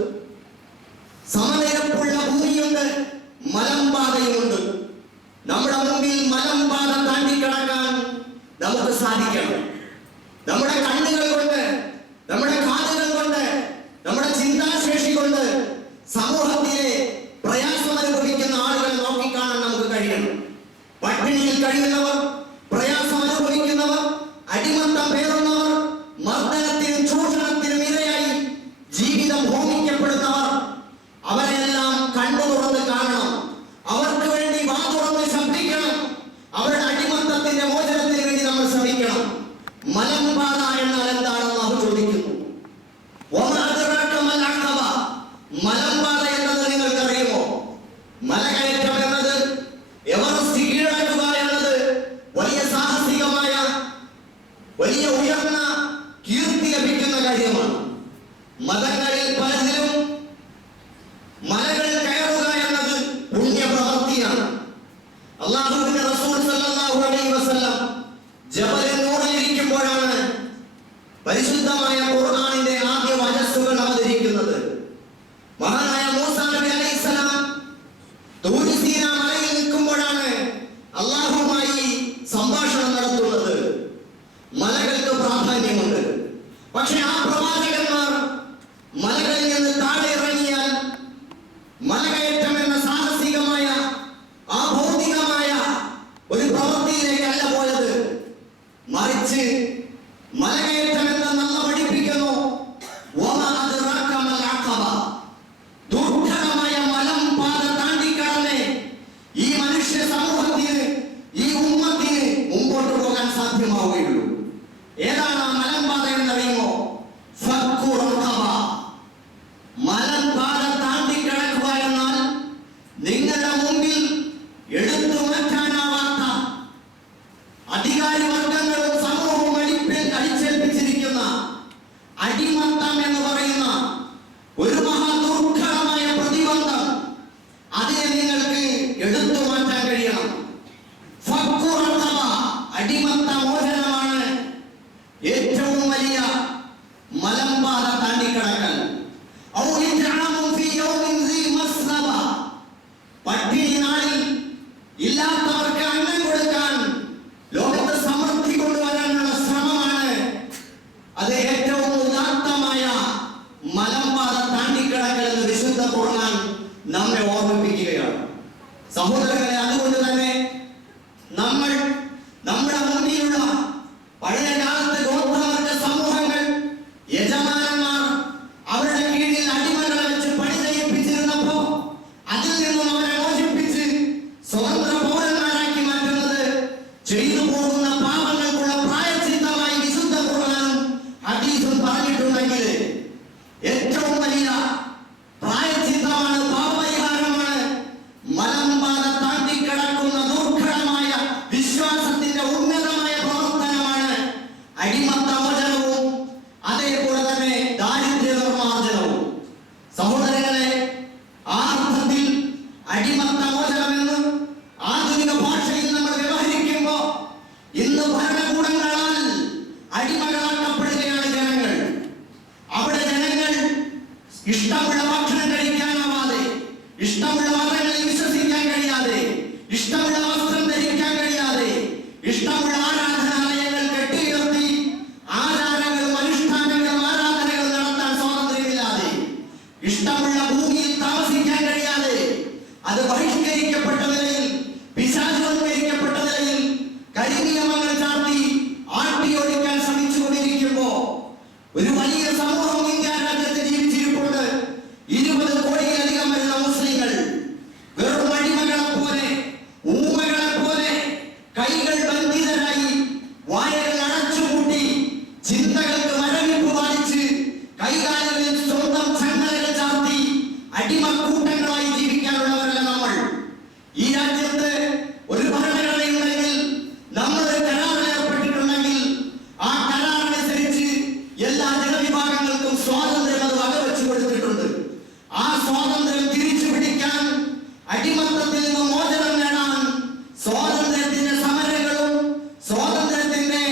സമനിരപ്പുള്ള ഭൂമിയുണ്ട്, മലമ്പാതയുമുണ്ട്. നമ്മുടെ മുമ്പിൽ മലമ്പാത താണ്ടിക്കിടക്കാൻ നമുക്ക് സാധിക്കണം. നമ്മുടെ കണ്ണുകൾ കൊണ്ട്, നമ്മുടെ കാതുകൾ കൊണ്ട്, നമ്മുടെ ചിന്താശേഷി കൊണ്ട് സമൂഹത്തിലെ പ്രയാസം അനുഭവിക്കുന്ന ആളുകളെ നോക്കിക്കാണാൻ നമുക്ക് കഴിയണം. പട്ടിണിയിൽ കഴിയുന്നവർ, പ്രയാസം അനുഭവിക്കുന്നവർ, അടിമത്തം പേറുന്നവർ, മർദ്ദനത്തിനും ചൂഷണത്തിനും ഇരയായി ജീവിതം ഹോമിക്കപ്പെടുന്നവർ, അവരെല്ലാം കണ്ണു തുറന്ന് കാണണം. അവർക്ക് വേണ്ടി വാ തുറന്ന് ശബ്ദിക്കണം. അവരുടെ അടിമത്തത്തിന്റെ മോചനത്തിന് വേണ്ടി നമ്മൾ ശ്രമിക്കണം. മലമ്പാത എന്നാൽ എന്താണെന്ന് അല്ലാഹു ചോദിക്കുന്നു. വമാ അദ്റാക മൽ അഖബ. മലമ്പാത എന്നത് നിങ്ങൾക്കറിയുമോ? മലകയറ്റം എന്നത്, എവറസ്റ്റ് കീഴടക്കുക എന്നത് വലിയ സാഹസികമായ, വലിയ ഉയർന്ന കീർത്തി ലഭിക്കുന്ന കാര്യമാണ്. മതങ്ങളിൽ പലതിലും മലകൾ കയറുക എന്നത് പുണ്യപ്രവൃത്തിയാണ്. അല്ലാഹുവിന്റെ റസൂൽ സല്ലല്ലാഹു അലൈഹി വസല്ലം ജബൽ നൂറിൽ ഇരിക്കുമ്പോഴാണ് പരിശുദ്ധമായ ഖുർആനിന്റെ ആദ്യ വചസ്സുകൾ അവതരിക്കുന്നത്. മഹാനായ മൂസാ നബി അലൈഹിസ്സലാം തൂരി സീനാ മലയിൽ നിൽക്കുമ്പോഴാണ് അല്ലാഹുവുമായി സംഭാഷണം നടത്തുന്നത്. മലകൾക്ക് പ്രാധാന്യമുണ്ട്. പക്ഷെ ആ പ്രവാചകന്മാർ മറിച്ച് മലകയറ്റം എന്തെന്ന് പഠിപ്പിക്കുന്നു. ദുർഘടമായ മലം പാത താണ്ടിക്കടന്ന് ഈ മനുഷ്യ സമൂഹത്തിന്, ഈ ഉമ്മത്തിന് മുമ്പോട്ട് പോകാൻ സാധ്യമാവുകയുള്ളൂ. ഏതാണ് ആ മലം പാത എന്നറിയുമോ? മലം പാത താണ്ടിക്കടക്കുക എന്നാൽ നിങ്ങളുടെ മുമ്പിൽ എടുത്തു മാറ്റാനാവാത്ത അധികാരി വർഗങ്ങളും സമൂഹവും അടിച്ചേൽപ്പിച്ചിരിക്കുന്ന അടിമത്തം എന്ന് പറയുന്ന ഒരു മഹാദുർഘടമായ പ്രതിബന്ധം, അതിനെ നിങ്ങൾക്ക് എടുത്തു മാറ്റാൻ കഴിയണം. അടിമത്ത മോചനമാണ് ഏറ്റവും വലിയ മലമ്പാത താണ്ടിക്കടക്കൽ. പട്ടിണി നാളിൽ ഇല്ലാത്തവർക്ക് അന്നം കൊടുക്കാൻ ലോകത്ത് സമൃദ്ധി കൊണ്ടുവരാനുള്ള ശ്രമമാണ്. അത് ഏറ്റവും ഉദാത്തമായ മലമ്പാത താണ്ടിക്കടക്കൽ എന്ന് വിശുദ്ധ ഖുർആൻ നമ്മെ ഓർമ്മിപ്പിക്കുകയാണ്. സഹോദരങ്ങളെ, അതുകൊണ്ട് തന്നെ നമ്മൾ നമ്മുടെ മുന്നിലുള്ള പഴയ കാലത്ത് ഗോത്രവർഗ സമൂഹങ്ങൾ, യജമാനന്മാർ അവരുടെ കീഴിൽ അടിമകളെ വെച്ച് പണി ചെയ്യിപ്പിച്ചിരുന്നപ്പോ അതിൽ നിന്നും അവരെ മോചിപ്പിച്ച് സ്വതന്ത്ര പൗരന്മാരാക്കി മാറ്റുന്നത് ചെയ്തു പോകുന്ന പാപങ്ങൾക്കുള്ള പ്രായശ്ചിത്തമായി വിശുദ്ധ ഖുർആനും ഹദീസും പറഞ്ഞിട്ടുണ്ടെങ്കിൽ ഏറ്റവും വലിയ പ്രായശ്ചിത്തമാണ്, പാപപരിഹാരമാണ് മലമ്പാത താണ്ടിക്കടക്കുന്ന ദുർഘടമായ വിശ്വാസത്തിന്റെ ഉന്നതമായ പ്രവർത്തനമാണ് അടിമത്ത മോചനവും അതേപോലെ തന്നെ ദാരിദ്ര്യ നിർമ്മാർജ്ജനവും. സഹോദരങ്ങളെ, ആ അർത്ഥത്തിൽ അടിമത്ത മോചനമെന്ന് ആധുനിക ഭാഷയിൽ നമ്മൾ വ്യവഹരിക്കുമ്പോ ഇന്ന് ഭരണകൂടങ്ങളാൽ അടിമകളാക്കപ്പെടുകയാണ് ജനങ്ങൾ. അവിടെ ജനങ്ങൾ ഇഷ്ടമുള്ള ഭക്ഷണം കഴിക്കാനാവാതെ, ഇഷ്ടമുള്ള മതങ്ങളിൽ വിശ്വസിക്കാൻ കഴിയാതെ, ഇഷ്ടമുള്ള വസ്ത്രം ധരിക്കാൻ കഴിയാതെ, ഇഷ്ടമുള്ള ആരാധനാലയങ്ങൾ കെട്ടിയുയർത്തി ആചാരങ്ങളും അനുഷ്ഠാനങ്ങളും ആരാധനകളും നടത്താൻ സ്വാതന്ത്ര്യമില്ലാതെ, ഇഷ്ടമുള്ള ഭൂമിയിൽ താമസിക്കാൻ കഴിയാതെ, അത് ബഹിഷ്കരിക്കപ്പെട്ട നിലയിൽ, പിശാചുവൽക്കരിക്കപ്പെട്ട നിലയിൽ കരിനിയമങ്ങൾ ചാർത്തി ആട്ടിയൊഴിക്കാൻ ശ്രമിച്ചുകൊണ്ടിരിക്കുമ്പോ ഒരു വലിയ സമൂഹം ഇന്ത്യ രാജ്യത്ത് ജീവിച്ചിരിപ്പുണ്ട്. 20 കോടിയിലധികം വരുന്ന മുസ്ലിങ്ങൾ വെറും അടിമകളെ പോലെ, ഊമകളെ പോലെ കൈകൾ ബന്ധിതരായി, വായകൾ അടച്ചുപൂട്ടി, ചിന്തകൾക്ക് മരവിപ്പ് പാലിച്ച്, കൈകാലുകളിൽ സ്വന്തം ചങ്ങലകൾ ചാർത്തി അടിമക്കൂട്ടങ്ങളായി ജീവിക്കാനുള്ളവരല്ല നമ്മൾ. ഈ രാജ്യത്ത് ഒരു ഭരണഘടനയുണ്ടെങ്കിൽ, നമ്മൾ ഒരു കരാറിൽ ഏർപ്പെട്ടിട്ടുണ്ടെങ്കിൽ, ആ കരാറിനനുസരിച്ച് എല്ലാ ജനവിഭാഗങ്ങൾക്കും സ്വാതന്ത്ര്യം അത് വകവെച്ചു കൊടുത്തിട്ടുണ്ട്. ആ സ്വാതന്ത്ര്യം തിരിച്ചു പിടിക്കാൻ, അടിമത്തത്തിൽ നിന്ന് മോചനം നേടാൻ സ്വാതന്ത്ര്യത്തിന്റെ സമരങ്ങളും സ്വാതന്ത്ര്യത്തിന്റെ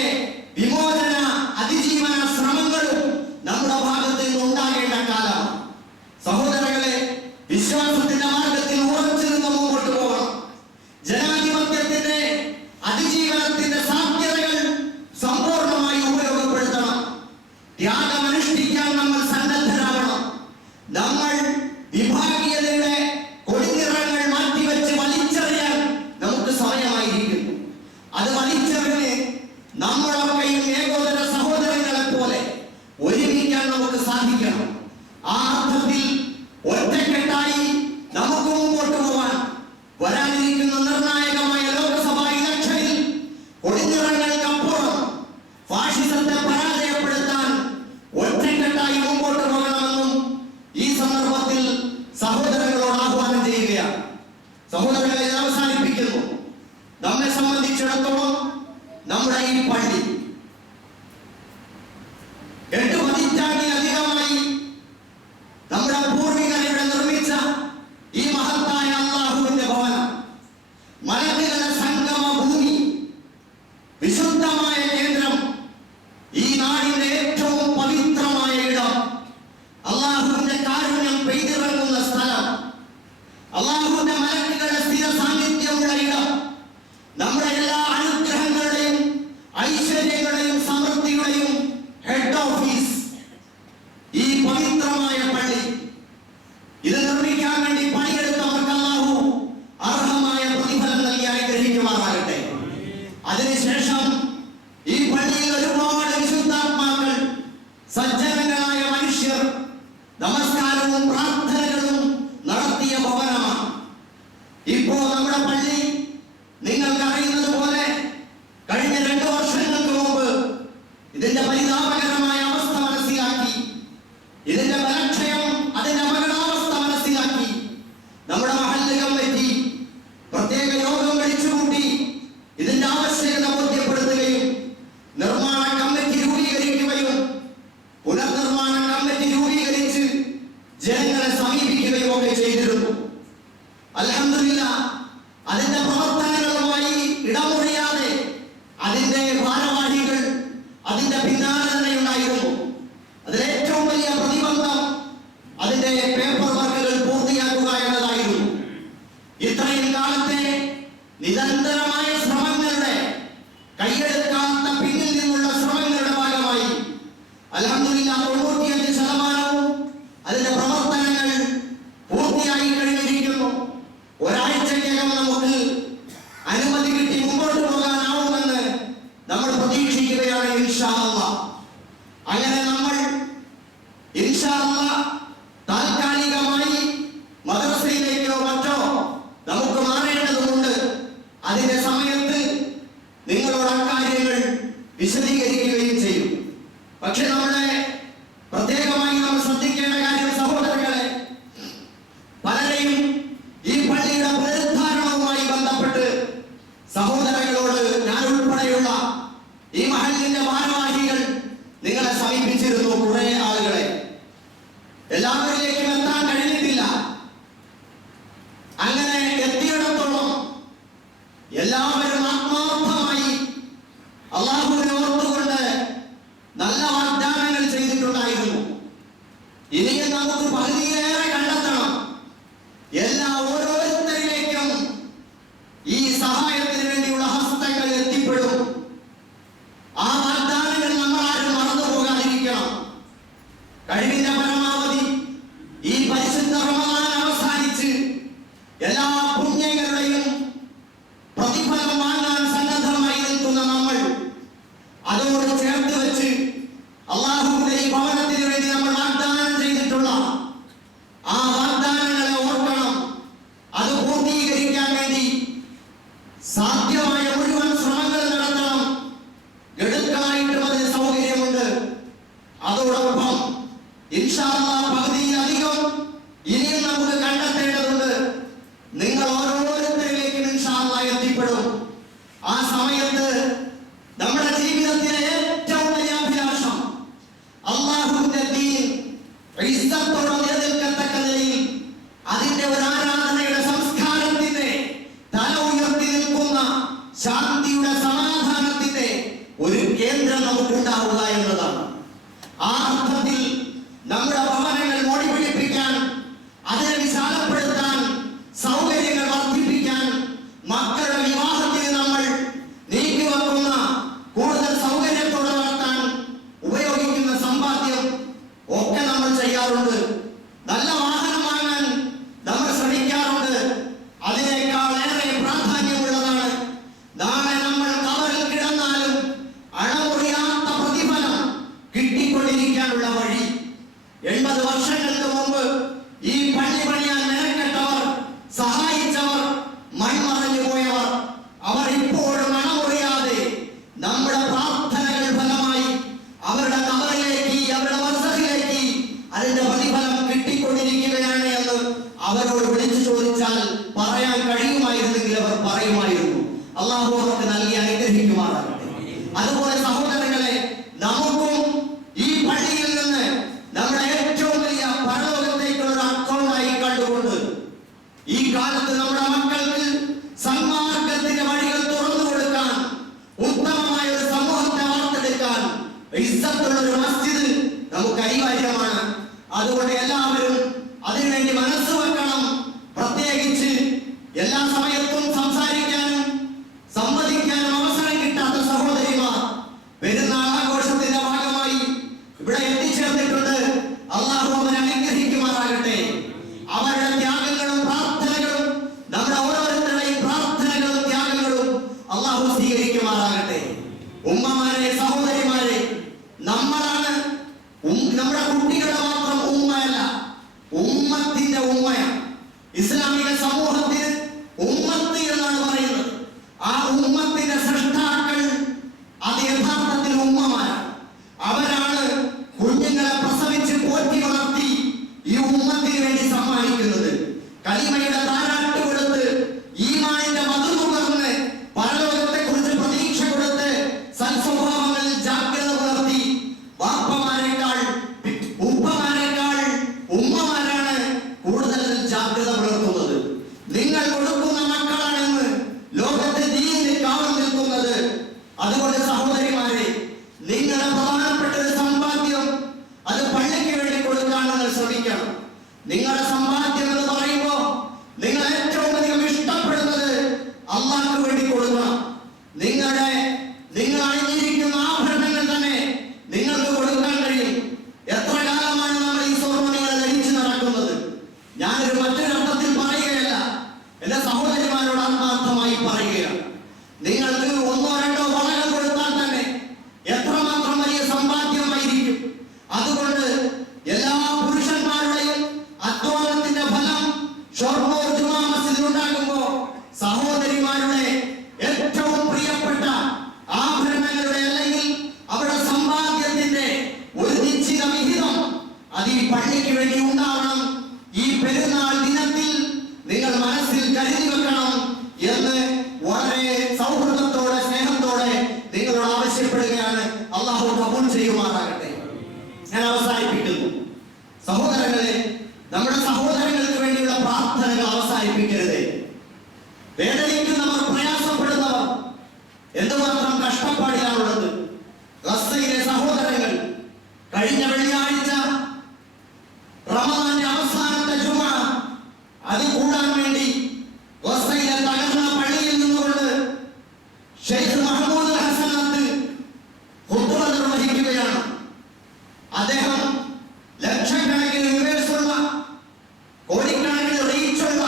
വിമോചന അതിജീവന ശ്രമങ്ങളും നമ്മുടെ ഭാഗത്ത് നിന്ന് ഉണ്ടാകേണ്ട കാലം. സഹോദരങ്ങളെ, വിശ്വാസത്തിന്റെ മാർഗത്തിൽ ഉറച്ചു നിന്ന് മുമ്പോട്ട് പോകണം. ജനാധിപത്യത്തിന്റെ അതിജീവനത്തിന്റെ സാധ്യതകൾ സമ്പൂർണമായി ഉപയോഗപ്പെടുത്തണം. ത്യാഗമനുഷ്ഠിക്കാൻ നമ്മൾ സന്നദ്ധരാകണം. നമ്മൾ വിഭാഗീയതയുടെ കൊടിനിറങ്ങൾ മാറ്റിവെച്ച് വലിച്ചെറിയാൻ നമുക്ക് സമയമായിരിക്കുന്നു. അത് വലിച്ചെറിഞ്ഞ് നമ്മളൊക്കെയും ഏകോദര സഹോദരങ്ങളെ പോലെ ഒരുമിക്കാൻ നമുക്ക് സാധിക്കണം. ആ അർത്ഥത്തിൽ ഒറ്റക്കെട്ടായി നമുക്ക് മുമ്പോട്ട് പോകാൻ വരാനിരിക്കുന്ന നിർണായകമായ ലോക്സഭാ ഇലക്ഷനിൽ കൊടിനിറങ്ങൾക്കപ്പുറം ഫാഷിസത്തെ പരാജയപ്പെടുത്താൻ ഒറ്റക്കെട്ടായി മുമ്പോട്ട് പോകണമെന്നും ഈ സന്ദർഭത്തിൽ സഹോദരങ്ങളോട് ആഹ്വാനം ചെയ്യുകയാണ്. സഹോദരങ്ങളെ, ഇത് അവസാനിപ്പിക്കുന്നു. നമ്മെ സംബന്ധിച്ചിടത്തോളം നമ്മുടെ ഈ പള്ളി 8 പതിറ്റാണ്ടിലധികമായി നമ്മുടെ പൂർവികർ ഇവിടെ നിർമ്മിച്ച ഈ മഹത്തായ അല്ലാഹുവിന്റെ ഭവനം, മലകളുടെ സംഗമ ഭൂമി, വിശുദ്ധമായ കേന്ദ്രം, ഈ നാടിന്റെ ഏറ്റവും പവിത്രമായ ഇടം, അല്ലാഹുവിന്റെ കാരുണ്യം പെയ്തിറങ്ങുന്ന സ്ഥലം, അല്ലാഹുവിന്റെ മലക്കുകളുടെ സ്ഥിര സാന്നിധ്യമുള്ള ഇടം, നമ്മുടെ എല്ലാ അനുഗ്രഹങ്ങളുടെയും ഐശ്വര്യങ്ങളുടെയും സമൃദ്ധിയുടെയും ഹെഡ് ഓഫീസ് ഈ പവിത്രമായ പള്ളി. ഇത് നിർമ്മിക്കാൻ വേണ്ടി പണിയെടുത്തവർക്ക് അല്ലാഹു അർഹമായ പ്രതിഫലം നൽകി അനുഗ്രഹിക്കുമാറാകട്ടെ. അതിനുശേഷം ഈ സജ്ജനങ്ങളായ മനുഷ്യർ നമസ്കാരവും പ്രാർത്ഥനകളും നടത്തിയ ഭവനമാണ്. ഇപ്പോ നമ്മുടെ പള്ളി നിങ്ങൾക്ക് അറിയുന്നത് പോലെ കഴിഞ്ഞ 2 വർഷങ്ങൾക്ക് മുമ്പ് ഇതിന്റെ പരിതാപകരമായ അവസ്ഥ മനസ്സിലാക്കി, ഇതിന്റെ ബലക്ഷയം, അതിന്റെ അപകടാവസ്ഥ മനസ്സിലാക്കി നമ്മുടെ മഹല്ല് കമ്മിറ്റി പ്രത്യേക യോഗം വിളിച്ചുകൂട്ടി ഇതിന്റെ ആവശ്യകത ബോധ്യപ്പെടുത്തുകയും നിർമ്മാണ കമ്മിറ്റി രൂപീകരിക്കുകയും പുനർനിർമ്മാണ കമ്മിറ്റി രൂപീകരിച്ച് ജനങ്ങളെ സമീപിക്കുകയും ഒക്കെ ചെയ്തിരുന്നു. അൽഹംദുലില്ലാഹ് അതിന്റെ പ്രവർത്തനങ്ങളുമായി ഇടമുറിയാതെ അതിന്റെ ഭാരവാഹികൾ അതിന്റെ പിന്നാലെ തന്നെ ഉണ്ടായിരുന്നു. അതിലേറ്റവും വലിയ പ്രതിബന്ധം അതിന്റെ പേപ്പർ വർക്കുകൾ പൂർത്തിയാക്കുക എന്നതായിരുന്നു. ഇത്രയും കാലത്തെ നിരന്തരമായ ശ്രമങ്ങളുടെ, കൈയെടുക്കാത്ത പിന്നിൽ നിന്നുള്ള ശ്രമങ്ങളുടെ ഭാഗമായി അൽഹംദുലില്ലാഹ് 95% അതിന്റെ പ്രവർത്തനങ്ങൾ പൂർത്തിയായി കഴിഞ്ഞിരിക്കുന്നു. ഒരാഴ്ചക്കകം നമുക്ക് അനുമതി കിട്ടി മുമ്പോട്ട് പോകാനാവുമെന്ന് നമ്മൾ പ്രതീക്ഷിക്കുകയാണ് ഇൻഷാ അല്ലാഹ്. അങ്ങനെ നമ്മൾ ഇൻഷാ അല്ലാഹ് താൽക്കാലികമായി മദ്രസയിലേക്കോ മറ്റോ നമുക്ക് മാറേണ്ടതുണ്ട്. അതിന്റെ സമയത്ത് നിങ്ങളോട് അക്കാര്യങ്ങൾ വിശദീകരിക്കുകയും ചെയ്യും. പക്ഷെ നമ്മളെ പ്രത്യേകമായി നമ്മൾ ശ്രദ്ധിക്കേണ്ട കാര്യം, സഹോദരങ്ങളെ, പലരെയും ഈ പള്ളിയുടെ പുനരുദ്ധാരണവുമായി ബന്ധപ്പെട്ട് സഹോദരങ്ങളോട് ഞാൻ ഉൾപ്പെടെയുള്ള ഈ മഹല്ലിന്റെ ഭാരവാഹികൾ നിങ്ങളെ സമീപിച്ചിരുന്നു. കുറെ ആളുകളെ എല്ലാവരിലേക്കും എത്താൻ കഴിഞ്ഞിട്ടില്ല. അങ്ങനെ എത്തിയിടത്തോളം എല്ലാവരും ആത്മാർത്ഥമായി അല്ലാഹുവിനെ ഓർത്തുകൊണ്ട് നല്ല വാഗ്ദാനങ്ങൾ ചെയ്തിട്ടുണ്ടായിരുന്നു. ഇനിയും നമുക്ക് പകുതിയിലേറെ കണ്ടെത്തണം. ഓരോരുത്തരിലേക്കും ഈ സഹായത്തിന് വേണ്ടിയുള്ള ഹസ്തങ്ങൾ എത്തിപ്പെടും. ആ വാഗ്ദാനങ്ങൾ നമ്മൾ ആരും മറന്നു പോകാതിരിക്കണം. കഴിവിന്റെ പരമാവധി ഈ പരിശുദ്ധ റമദാൻ അവസാനിച്ച് എല്ലാ പുണ്യങ്ങളുടെയും പ്രതിഫലം വാങ്ങാൻ സന്നദ്ധമായി നിൽക്കുന്ന നമ്മൾ അതോട് ചേർത്ത് വെച്ച് അല്ലാഹുവിന്റെ ഈ ഭവനത്തിന് വേണ്ടി നമ്മൾ വാഗ്ദാനം ചെയ്തിട്ടുള്ള ആ വാഗ്ദാനങ്ങളെ ഓർക്കണം. അത് പൂർത്തീകരിക്കാൻ വേണ്ടി സാധ്യമായ മുഴുവൻ ശ്രമങ്ങൾ നടത്തണം. ഗഡുക്കളായിട്ടും അതിന് സൗകര്യമുണ്ട്. അതോടൊപ്പം ഇൻഷാ അല്ലാഹ് പകുതിയിലധികം ഇനിയും നമുക്ക് കണ്ടെത്തേണ്ടതുണ്ട്. നിങ്ങൾ ഓരോരുത്തരിലേക്കും ഇൻഷാ അല്ലാഹ് എത്തിപ്പെടും. ആ സമയത്ത് നമ്മുടെ ജീവിതത്തിലെ ഏറ്റവും വലിയ അഭിലാഷം അല്ലാഹുവിന്റെ ദീൻ ഇസ്സത്തോടെ നിലനിൽക്കത്തക്ക നിലയിൽ അതിന്റെ ഒരു ആരാധനയുടെ സംസ്കാരത്തിന്റെ തല ഉയർത്തി നിൽക്കുന്ന ശാന്തിയുടെ സമാധാനത്തിന്റെ ഒരു കേന്ദ്രം നമുക്കുണ്ടാവുക എന്നതാണ്. ആ അർത്ഥത്തിൽ നമ്മുടെ ഭവനങ്ങൾ മോടി പിടിപ്പിക്കാൻ, അതിനെ വിശാലപ്പെടുത്താൻ, സൗകര്യങ്ങൾ വർദ്ധിപ്പിക്കാൻ, മക്കളുടെ വിവാഹത്തിന് നമ്മൾ നീക്കിവെക്കുന്ന കൂടുതൽ സൗകര്യത്തോടെ നടത്താൻ ഉപയോഗിക്കുന്ന സമ്പാദ്യം ഒക്കെ നമ്മൾ ചെയ്യാറുണ്ട്. നല്ല വാഹനം വാങ്ങാൻ നമ്മൾ ശ്രമിക്കാറുണ്ട്. അതിനേക്കാൾ ഏറെ പ്രാധാന്യമുള്ളതാണ് നാളെ നമ്മൾ കവറിൽ കിടന്നാലും അണമുറിയാത്ത പ്രതിഫലം കിട്ടിക്കൊണ്ടിരിക്കാനുള്ള വഴി. 80 വർഷങ്ങൾക്ക് മുമ്പ് ഈ പള്ളി പണിയാൻ മെനക്കെട്ടവർ, സഹായിച്ചവർ, മൺമറഞ്ഞു പോയവർ, അവർ ഇപ്പോഴും അണമുറിയാതെ നമ്മുടെ പ്രാർത്ഥനകൾ ഫലമായി അവരുടെ കവറിലേക്ക്, അവരുടെ വസതിയിലേക്ക് അതിന്റെ പ്രതിഫലം കിട്ടിക്കൊണ്ടിരിക്കുകയാണ് എന്ന് അവരോട് വിളിച്ചു ചോദിച്ചാൽ പറയാൻ കഴിയുമായിരുന്നെങ്കിൽ അവർ പറയുമായിരുന്നു. അല്ലാഹു അവർക്ക് നൽകി അനുഗ്രഹിക്കുമാറാകട്ടെ. അതുപോലെ സഹോദരങ്ങളെ, നമുക്കും ഈ പള്ളിയിൽ നിന്ന് നമ്മുടെ ഏറ്റവും വലിയ പരലോകത്തേക്കുള്ള ഒരു അക്കൗണ്ടായി കണ്ടുകൊണ്ട് ഈ കാലത്ത് നമ്മുടെ മക്കൾക്ക് സന്മാർഗത്തിന്റെ വഴികൾ തുറന്നു കൊടുക്കാൻ, ഉത്തമമായ ഒരു സമൂഹത്തെ വാർത്തെടുക്കാൻ ഇസ്സത്തുള്ള ഒരു മസ്ജിദ് നമുക്ക് അനിവാര്യമാണ്. അതുകൊണ്ട് എല്ലാവരും അതിനുവേണ്ടി മനസ്സ് വെക്കണം. പ്രത്യേകിച്ച് എല്ലാ സമയത്തും സംസാരിക്കാനും സംവദിക്കാനും അവസരം കിട്ടാത്ത സഹോദരിമാർ പെരുന്നാൾ ആഘോഷത്തിന്റെ ഭാഗമായി ഇവിടെ എത്തിച്ചേർന്നിട്ടുണ്ട്. അല്ലാഹു അവരെ അനുഗ്രഹിക്കുമാറാകട്ടെ. അവരുടെ ത്യാഗങ്ങളും പ്രാർത്ഥനകളും, നമ്മുടെ ഓരോരുത്തരുടെയും പ്രാർത്ഥനകളും ത്യാഗങ്ങളും അല്ലാഹു സ്വീകരിക്കുമാറാകട്ടെ. ഉമ്മമാരെ, സഹോദരിമാരെ, നമ്മളാണ് നമ്മുടെ കുട്ടികളുടെ മാത്രം ഉമ്മയല്ല, ഉമ്മത്തിന്റെ ഉമ്മയാണ്. ഇസ്ലാമിക സമൂഹത്തിന് ഉമ്മത്ത് എന്നാണ് പറയുന്നത്. ആ ഉമ്മത്തിന്റെ സൃഷ്ടാക്കൾ അത് യഥാർത്ഥത്തിൽ ഉമ്മമാരാണ്. അവരാണ് കുഞ്ഞുങ്ങളെ പ്രസവിച്ച് പോറ്റി വളർത്തി ഈ ഉമ്മത്തിന് വേണ്ടി സമ്മാനിക്കുന്നത്. കലിമയുടെ താരാട്ട് കൊടുത്ത്, ഈമാനിന്റെ മധു നുകർന്ന്, പരലോകത്തെ കുറിച്ച് പ്രതീക്ഷ കൊടുത്ത്, സൽസ്വഭാവങ്ങളിൽ ജാഗ്രത പുലർത്തി വാപ്പമാരെക്കാൾ ഉപ്പമാരെക്കാൾ ഉമ്മമാരാണ് കൂടുതൽ ജാഗ്രത പുലർത്തുന്നത്. നിങ്ങൾ കൊടുക്കുന്ന മക്കളാണെന്ന് ലോകത്തെ ദീനിന് കാവൽ നിൽക്കുന്നത്. അതുകൊണ്ട് സഹോദരിമാരെ, നിങ്ങളുടെ പ്രധാനപ്പെട്ട ഒരു സമ്പാദ്യം അത് പള്ളിക്ക് വേണ്ടി കൊടുക്കാൻ നിങ്ങൾ ശ്രമിക്കണം. നിങ്ങളുടെ സമ്പാദ്യം എന്ന് പറയുമ്പോൾ നിങ്ങൾ ഏറ്റവും അധികം ഇഷ്ടപ്പെടുന്നത് അള്ളാഹ്ക്ക് വേണ്ടി കൊടുക്കണം. നിങ്ങൾ അണിഞ്ഞിരിക്കുന്ന ആഭരണങ്ങൾ തന്നെ നിങ്ങൾക്ക് കൊടുക്കാൻ കഴിയും. എത്ര കാലമാണ് നമ്മൾ ഈ സ്വർണ്ണങ്ങളെ ധരിച്ചു നടക്കുന്നത്? ഞാനൊരു മറ്റൊരു അർത്ഥത്തിൽ പറയുകയല്ല, എന്റെ സഹോദരിമാരോട് ആത്മാർത്ഥമായി പറയുകയാണ്. നിങ്ങൾക്ക് ഒന്നോ രണ്ടോ വളകൾ കൊടുത്താൽ തന്നെ എത്രമാത്രം വലിയ സമ്പാദ്യമായിരിക്കും. അതുകൊണ്ട് എല്ലാ പുരുഷന്മാരുടെയും അധ്വാനത്തിന്റെ ഫലം ഷൊർണൂർ ജുമാ മസ്ജിദിൽ ഉണ്ടാകുമ്പോൾ സഹോദരിമാരുടെ ഏറ്റവും പ്രിയപ്പെട്ട ആഭരണങ്ങളുടെ അല്ലെങ്കിൽ അവരുടെ സമ്പാദ്യത്തിന്റെ ഒരു നിശ്ചിത വിഹിതം അത് ഈ പള്ളിക്ക് വേണ്ടി ഉണ്ടാവണം. ഈ പെരുന്നാൾ ദിനത്തിൽ നിങ്ങൾ മനസ്സിൽ കരുതി വെക്കണം എന്ന് വളരെ സൗഹൃദത്തോടെ സ്നേഹത്തോടെ നിങ്ങളോട് ആവശ്യപ്പെടുകയാണ്. അള്ളാഹു കബൂൽ ചെയ്യുമാറാകട്ടെ. ഞാൻ അവസാനിപ്പിക്കുന്നു. സഹോദരങ്ങളെ, നമ്മുടെ സഹോദരങ്ങൾക്ക് വേണ്ടിയുള്ള പ്രാർത്ഥനകൾ അവസാനിപ്പിക്കരുത്. വേദനിക്കുന്നവർ, പ്രയാസപ്പെടുന്നവർ എന്തുമാത്രം കഷ്ടപ്പാടിലാണുള്ളത്. ഗസയിലെ സഹോദരങ്ങൾ കഴിഞ്ഞ വെള്ളിയാഴ്ച റമദാന്റെ അവസാനത്തെ ജുമ അത് കൂടാൻ വേണ്ടി ഗസയിലെ തകർന്ന പള്ളിയിൽ നിന്നുകൊണ്ട് ഷെയ്ഖ് മഹ്മൂദ് ഹസനത്ത് ഖുത്ബ നിർവഹിക്കുകയാണ്. അദ്ദേഹം ലക്ഷക്കണക്കിന് വ്യൂവേഴ്സുള്ള, കോടിക്കണക്കിന് റീച്ചുള്ള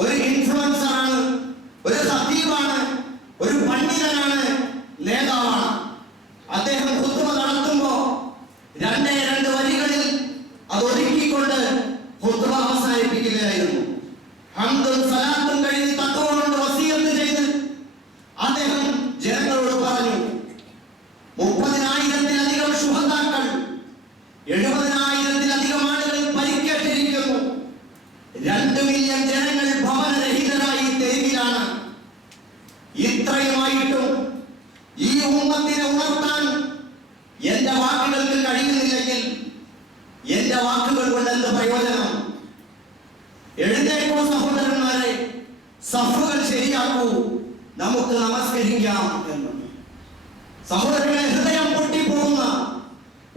ഒരു ഇൻഫ്ലുവൻസർ ആണ്, ഒരു ഖതീബാണ്, ഒരു പണ്ഡിതനാണ്, നേതാവാണ്. അദ്ദേഹം ഖുത്ബ നടത്തുമ്പോൾ രണ്ടേ രണ്ട് വരികളിൽ അത് ഒതുക്കിക്കൊണ്ട് ഖുത്ബ അവസാനിപ്പിക്കുകയായിരുന്നു. ഹംദും സലാത്തും കഴിഞ്ഞ് തഖ്വ കൊണ്ട് വസിയത്ത് ചെയ്ത് അദ്ദേഹം ജനങ്ങളോട് പറഞ്ഞു, 30,000-ത്തിലധികം ശുഹദാക്കൾ, 70,000-ത്തിലധികം ആളുകൾ പരിക്കേറ്റിരിക്കുന്നു. 2 മില്യൺ ജനങ്ങൾ ഭവനരഹിതരായി തെരുവിലാണ്. ഇത്രയുമായിട്ടും ഈ ഉമ്മത്തിനെ ഉണർത്താൻ എന്റെ വാക്കുകൾക്ക് കഴിയുന്നില്ലെങ്കിൽ എന്റെ വാക്കുകൾ കൊണ്ട് എന്ത് പ്രയോജനം? എഴുന്നേൽക്കൂ സഹോദരന്മാരെ, സഫുകൾ ശരിയാക്കൂ, നമുക്ക് നമസ്കരിക്കാം എന്ന്. സഹോദരങ്ങളെ, ഹൃദയം പൊട്ടിപ്പോകുന്ന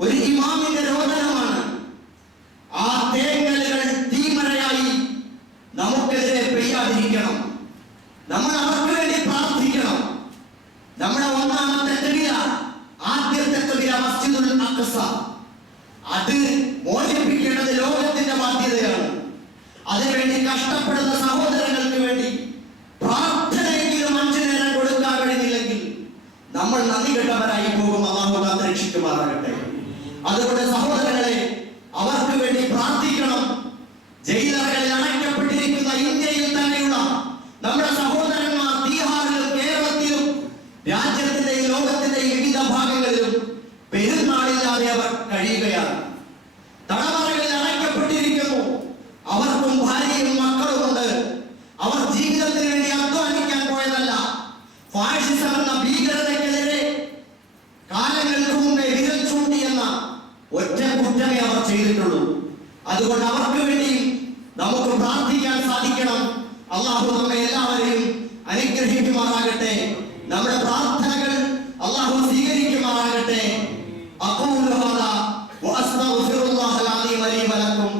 ഒരു ഇമാമിന്റെ രോദനമാണ്. ആ തേങ്ങലുകൾ തീമരയായി നമുക്കെതിരെ പെയ്യാതിരിക്കണം. നമ്മൾ അവർക്ക് വേണ്ടി പ്രാർത്ഥിക്കണം. നമ്മുടെ ഒന്നാമത്തെ തെളിയ, ആദ്യത്തെ തെളിയ മസ്ജിദുൽ അഖ്സ, അത് മോചിപ്പിക്കേണ്ടത് ലോകത്തിന്റെ ബാധ്യതയാണ്. അതിനുവേണ്ടി കഷ്ടപ്പെടുന്ന സഹോദരങ്ങൾക്ക് വേണ്ടി പ്രാർത്ഥനയെങ്കിലും 5 നേരം കൊടുക്കാൻ കഴിഞ്ഞില്ലെങ്കിൽ നമ്മൾ നന്ദി കെട്ടവരായി പോകും. അല്ലാഹു കാത്ത് രക്ഷിക്കുമാറാകട്ടെ. അതുകൊണ്ട് സഹോദരങ്ങളെ, അവർക്ക് വേണ്ടി പ്രാർത്ഥിക്കണം. ജയിലറകളിൽ അടയ്ക്കപ്പെട്ടിരിക്കുന്ന ഇന്ത്യയിൽ തന്നെയുള്ള നമ്മുടെ സഹോദരന്മാർ ബീഹാറിലും കേരളത്തിലും രാജ്യത്തിന്റെയും ലോകത്തിന്റെയും വിവിധ ഭാഗങ്ങളിലും പെരുന്നാളില്ലാതെ അവർ കഴിയുകയാണ്. തടവറകളിൽ അടയ്ക്കപ്പെട്ടിരിക്കുന്നു. അവർക്കും ഭാര്യയും മക്കളുമുണ്ട്. അവർ ജീവിതത്തിന് വേണ്ടി അധ്വാനിക്കാൻ പോയതല്ല. ഫാഷിസം എന്ന ഭീകരതയ്ക്കെതിരെ കാലങ്ങൾക്ക് മുമ്പേ വിരൽ ചൂണ്ടി എന്ന ഒറ്റ കുറ്റമേ അവർ ചെയ്തിട്ടുള്ളൂ. അതുകൊണ്ട് അവർക്ക് വേണ്ടി നമുക്ക് പ്രാർത്ഥിക്കാൻ സാധിക്കണം. അള്ളാഹു നമ്മെ എല്ലാവരെയും അനുഗ്രഹിക്കുമാറാകട്ടെ. നമ്മുടെ പ്രാർത്ഥനകൾ അള്ളാഹു സ്വീകരിക്കുമാറാകട്ടെ. അഖൂലു ഹാദാ വഅസ്തഗ്ഫിറുല്ലാഹൽ അലീം ലി വലക്കും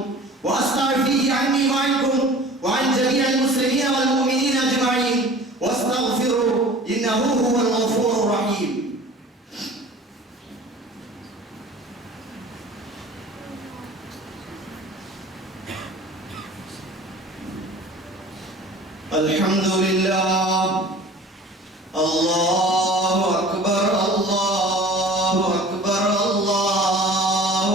വഅസ്തഗ്ഫിറു അന്നി വഅൻകും വഅൻ ജമീഅൽ മുസ്ലിമീന വൽ മുഅ്മിനീന അജ്മഈൻ വഅസ്തഗ്ഫിറു ഇന്നഹു ഹുവൽ ഗഫൂറുർ റഹീം. അൽഹംദുലില്ലാഹ്. അല്ലാഹു അക്ബർ, അല്ലാഹു അക്ബർ, അല്ലാഹു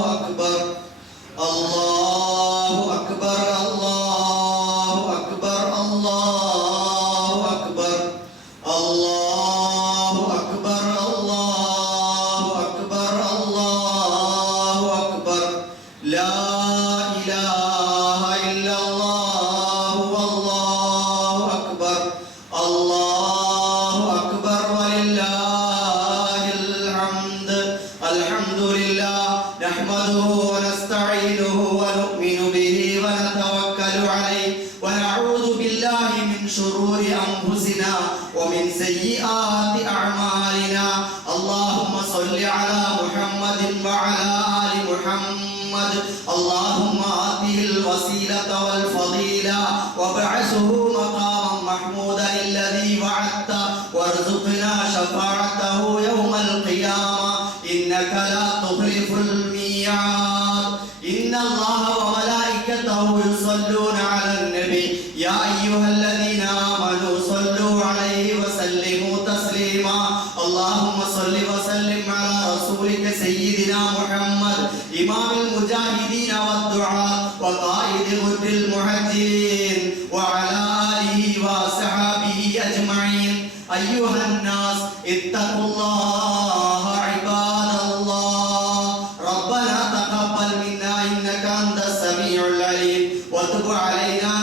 نحمده ونستعينه ونؤمن به ونتوكل عليه ونعوذ بالله من شرور أنفسنا ومن سيئات أعمالنا. اللهم صل على محمد وعلى آل محمد. اللهم آته الوسيلة والفضيلة وابعثه مقاما محمودا الذي وعدته وارزقنا شفاعته يوم القيامة إنك لا تخلف الميعاد. إن الله وملائكته يصلون على النبي يا أيها الذين آمنوا صلوا عليه وسلموا تسليما. اللهم صل وسلم على رسولك سيدنا محمد إمام المجاهدين والدعاء وقائد غد المحجين وعلى آله وصحابه أجمعين. أيها الناس اتقوا الله عباد الله. ربنا تقبل منا إنك أنت السميع العليم وتب علينا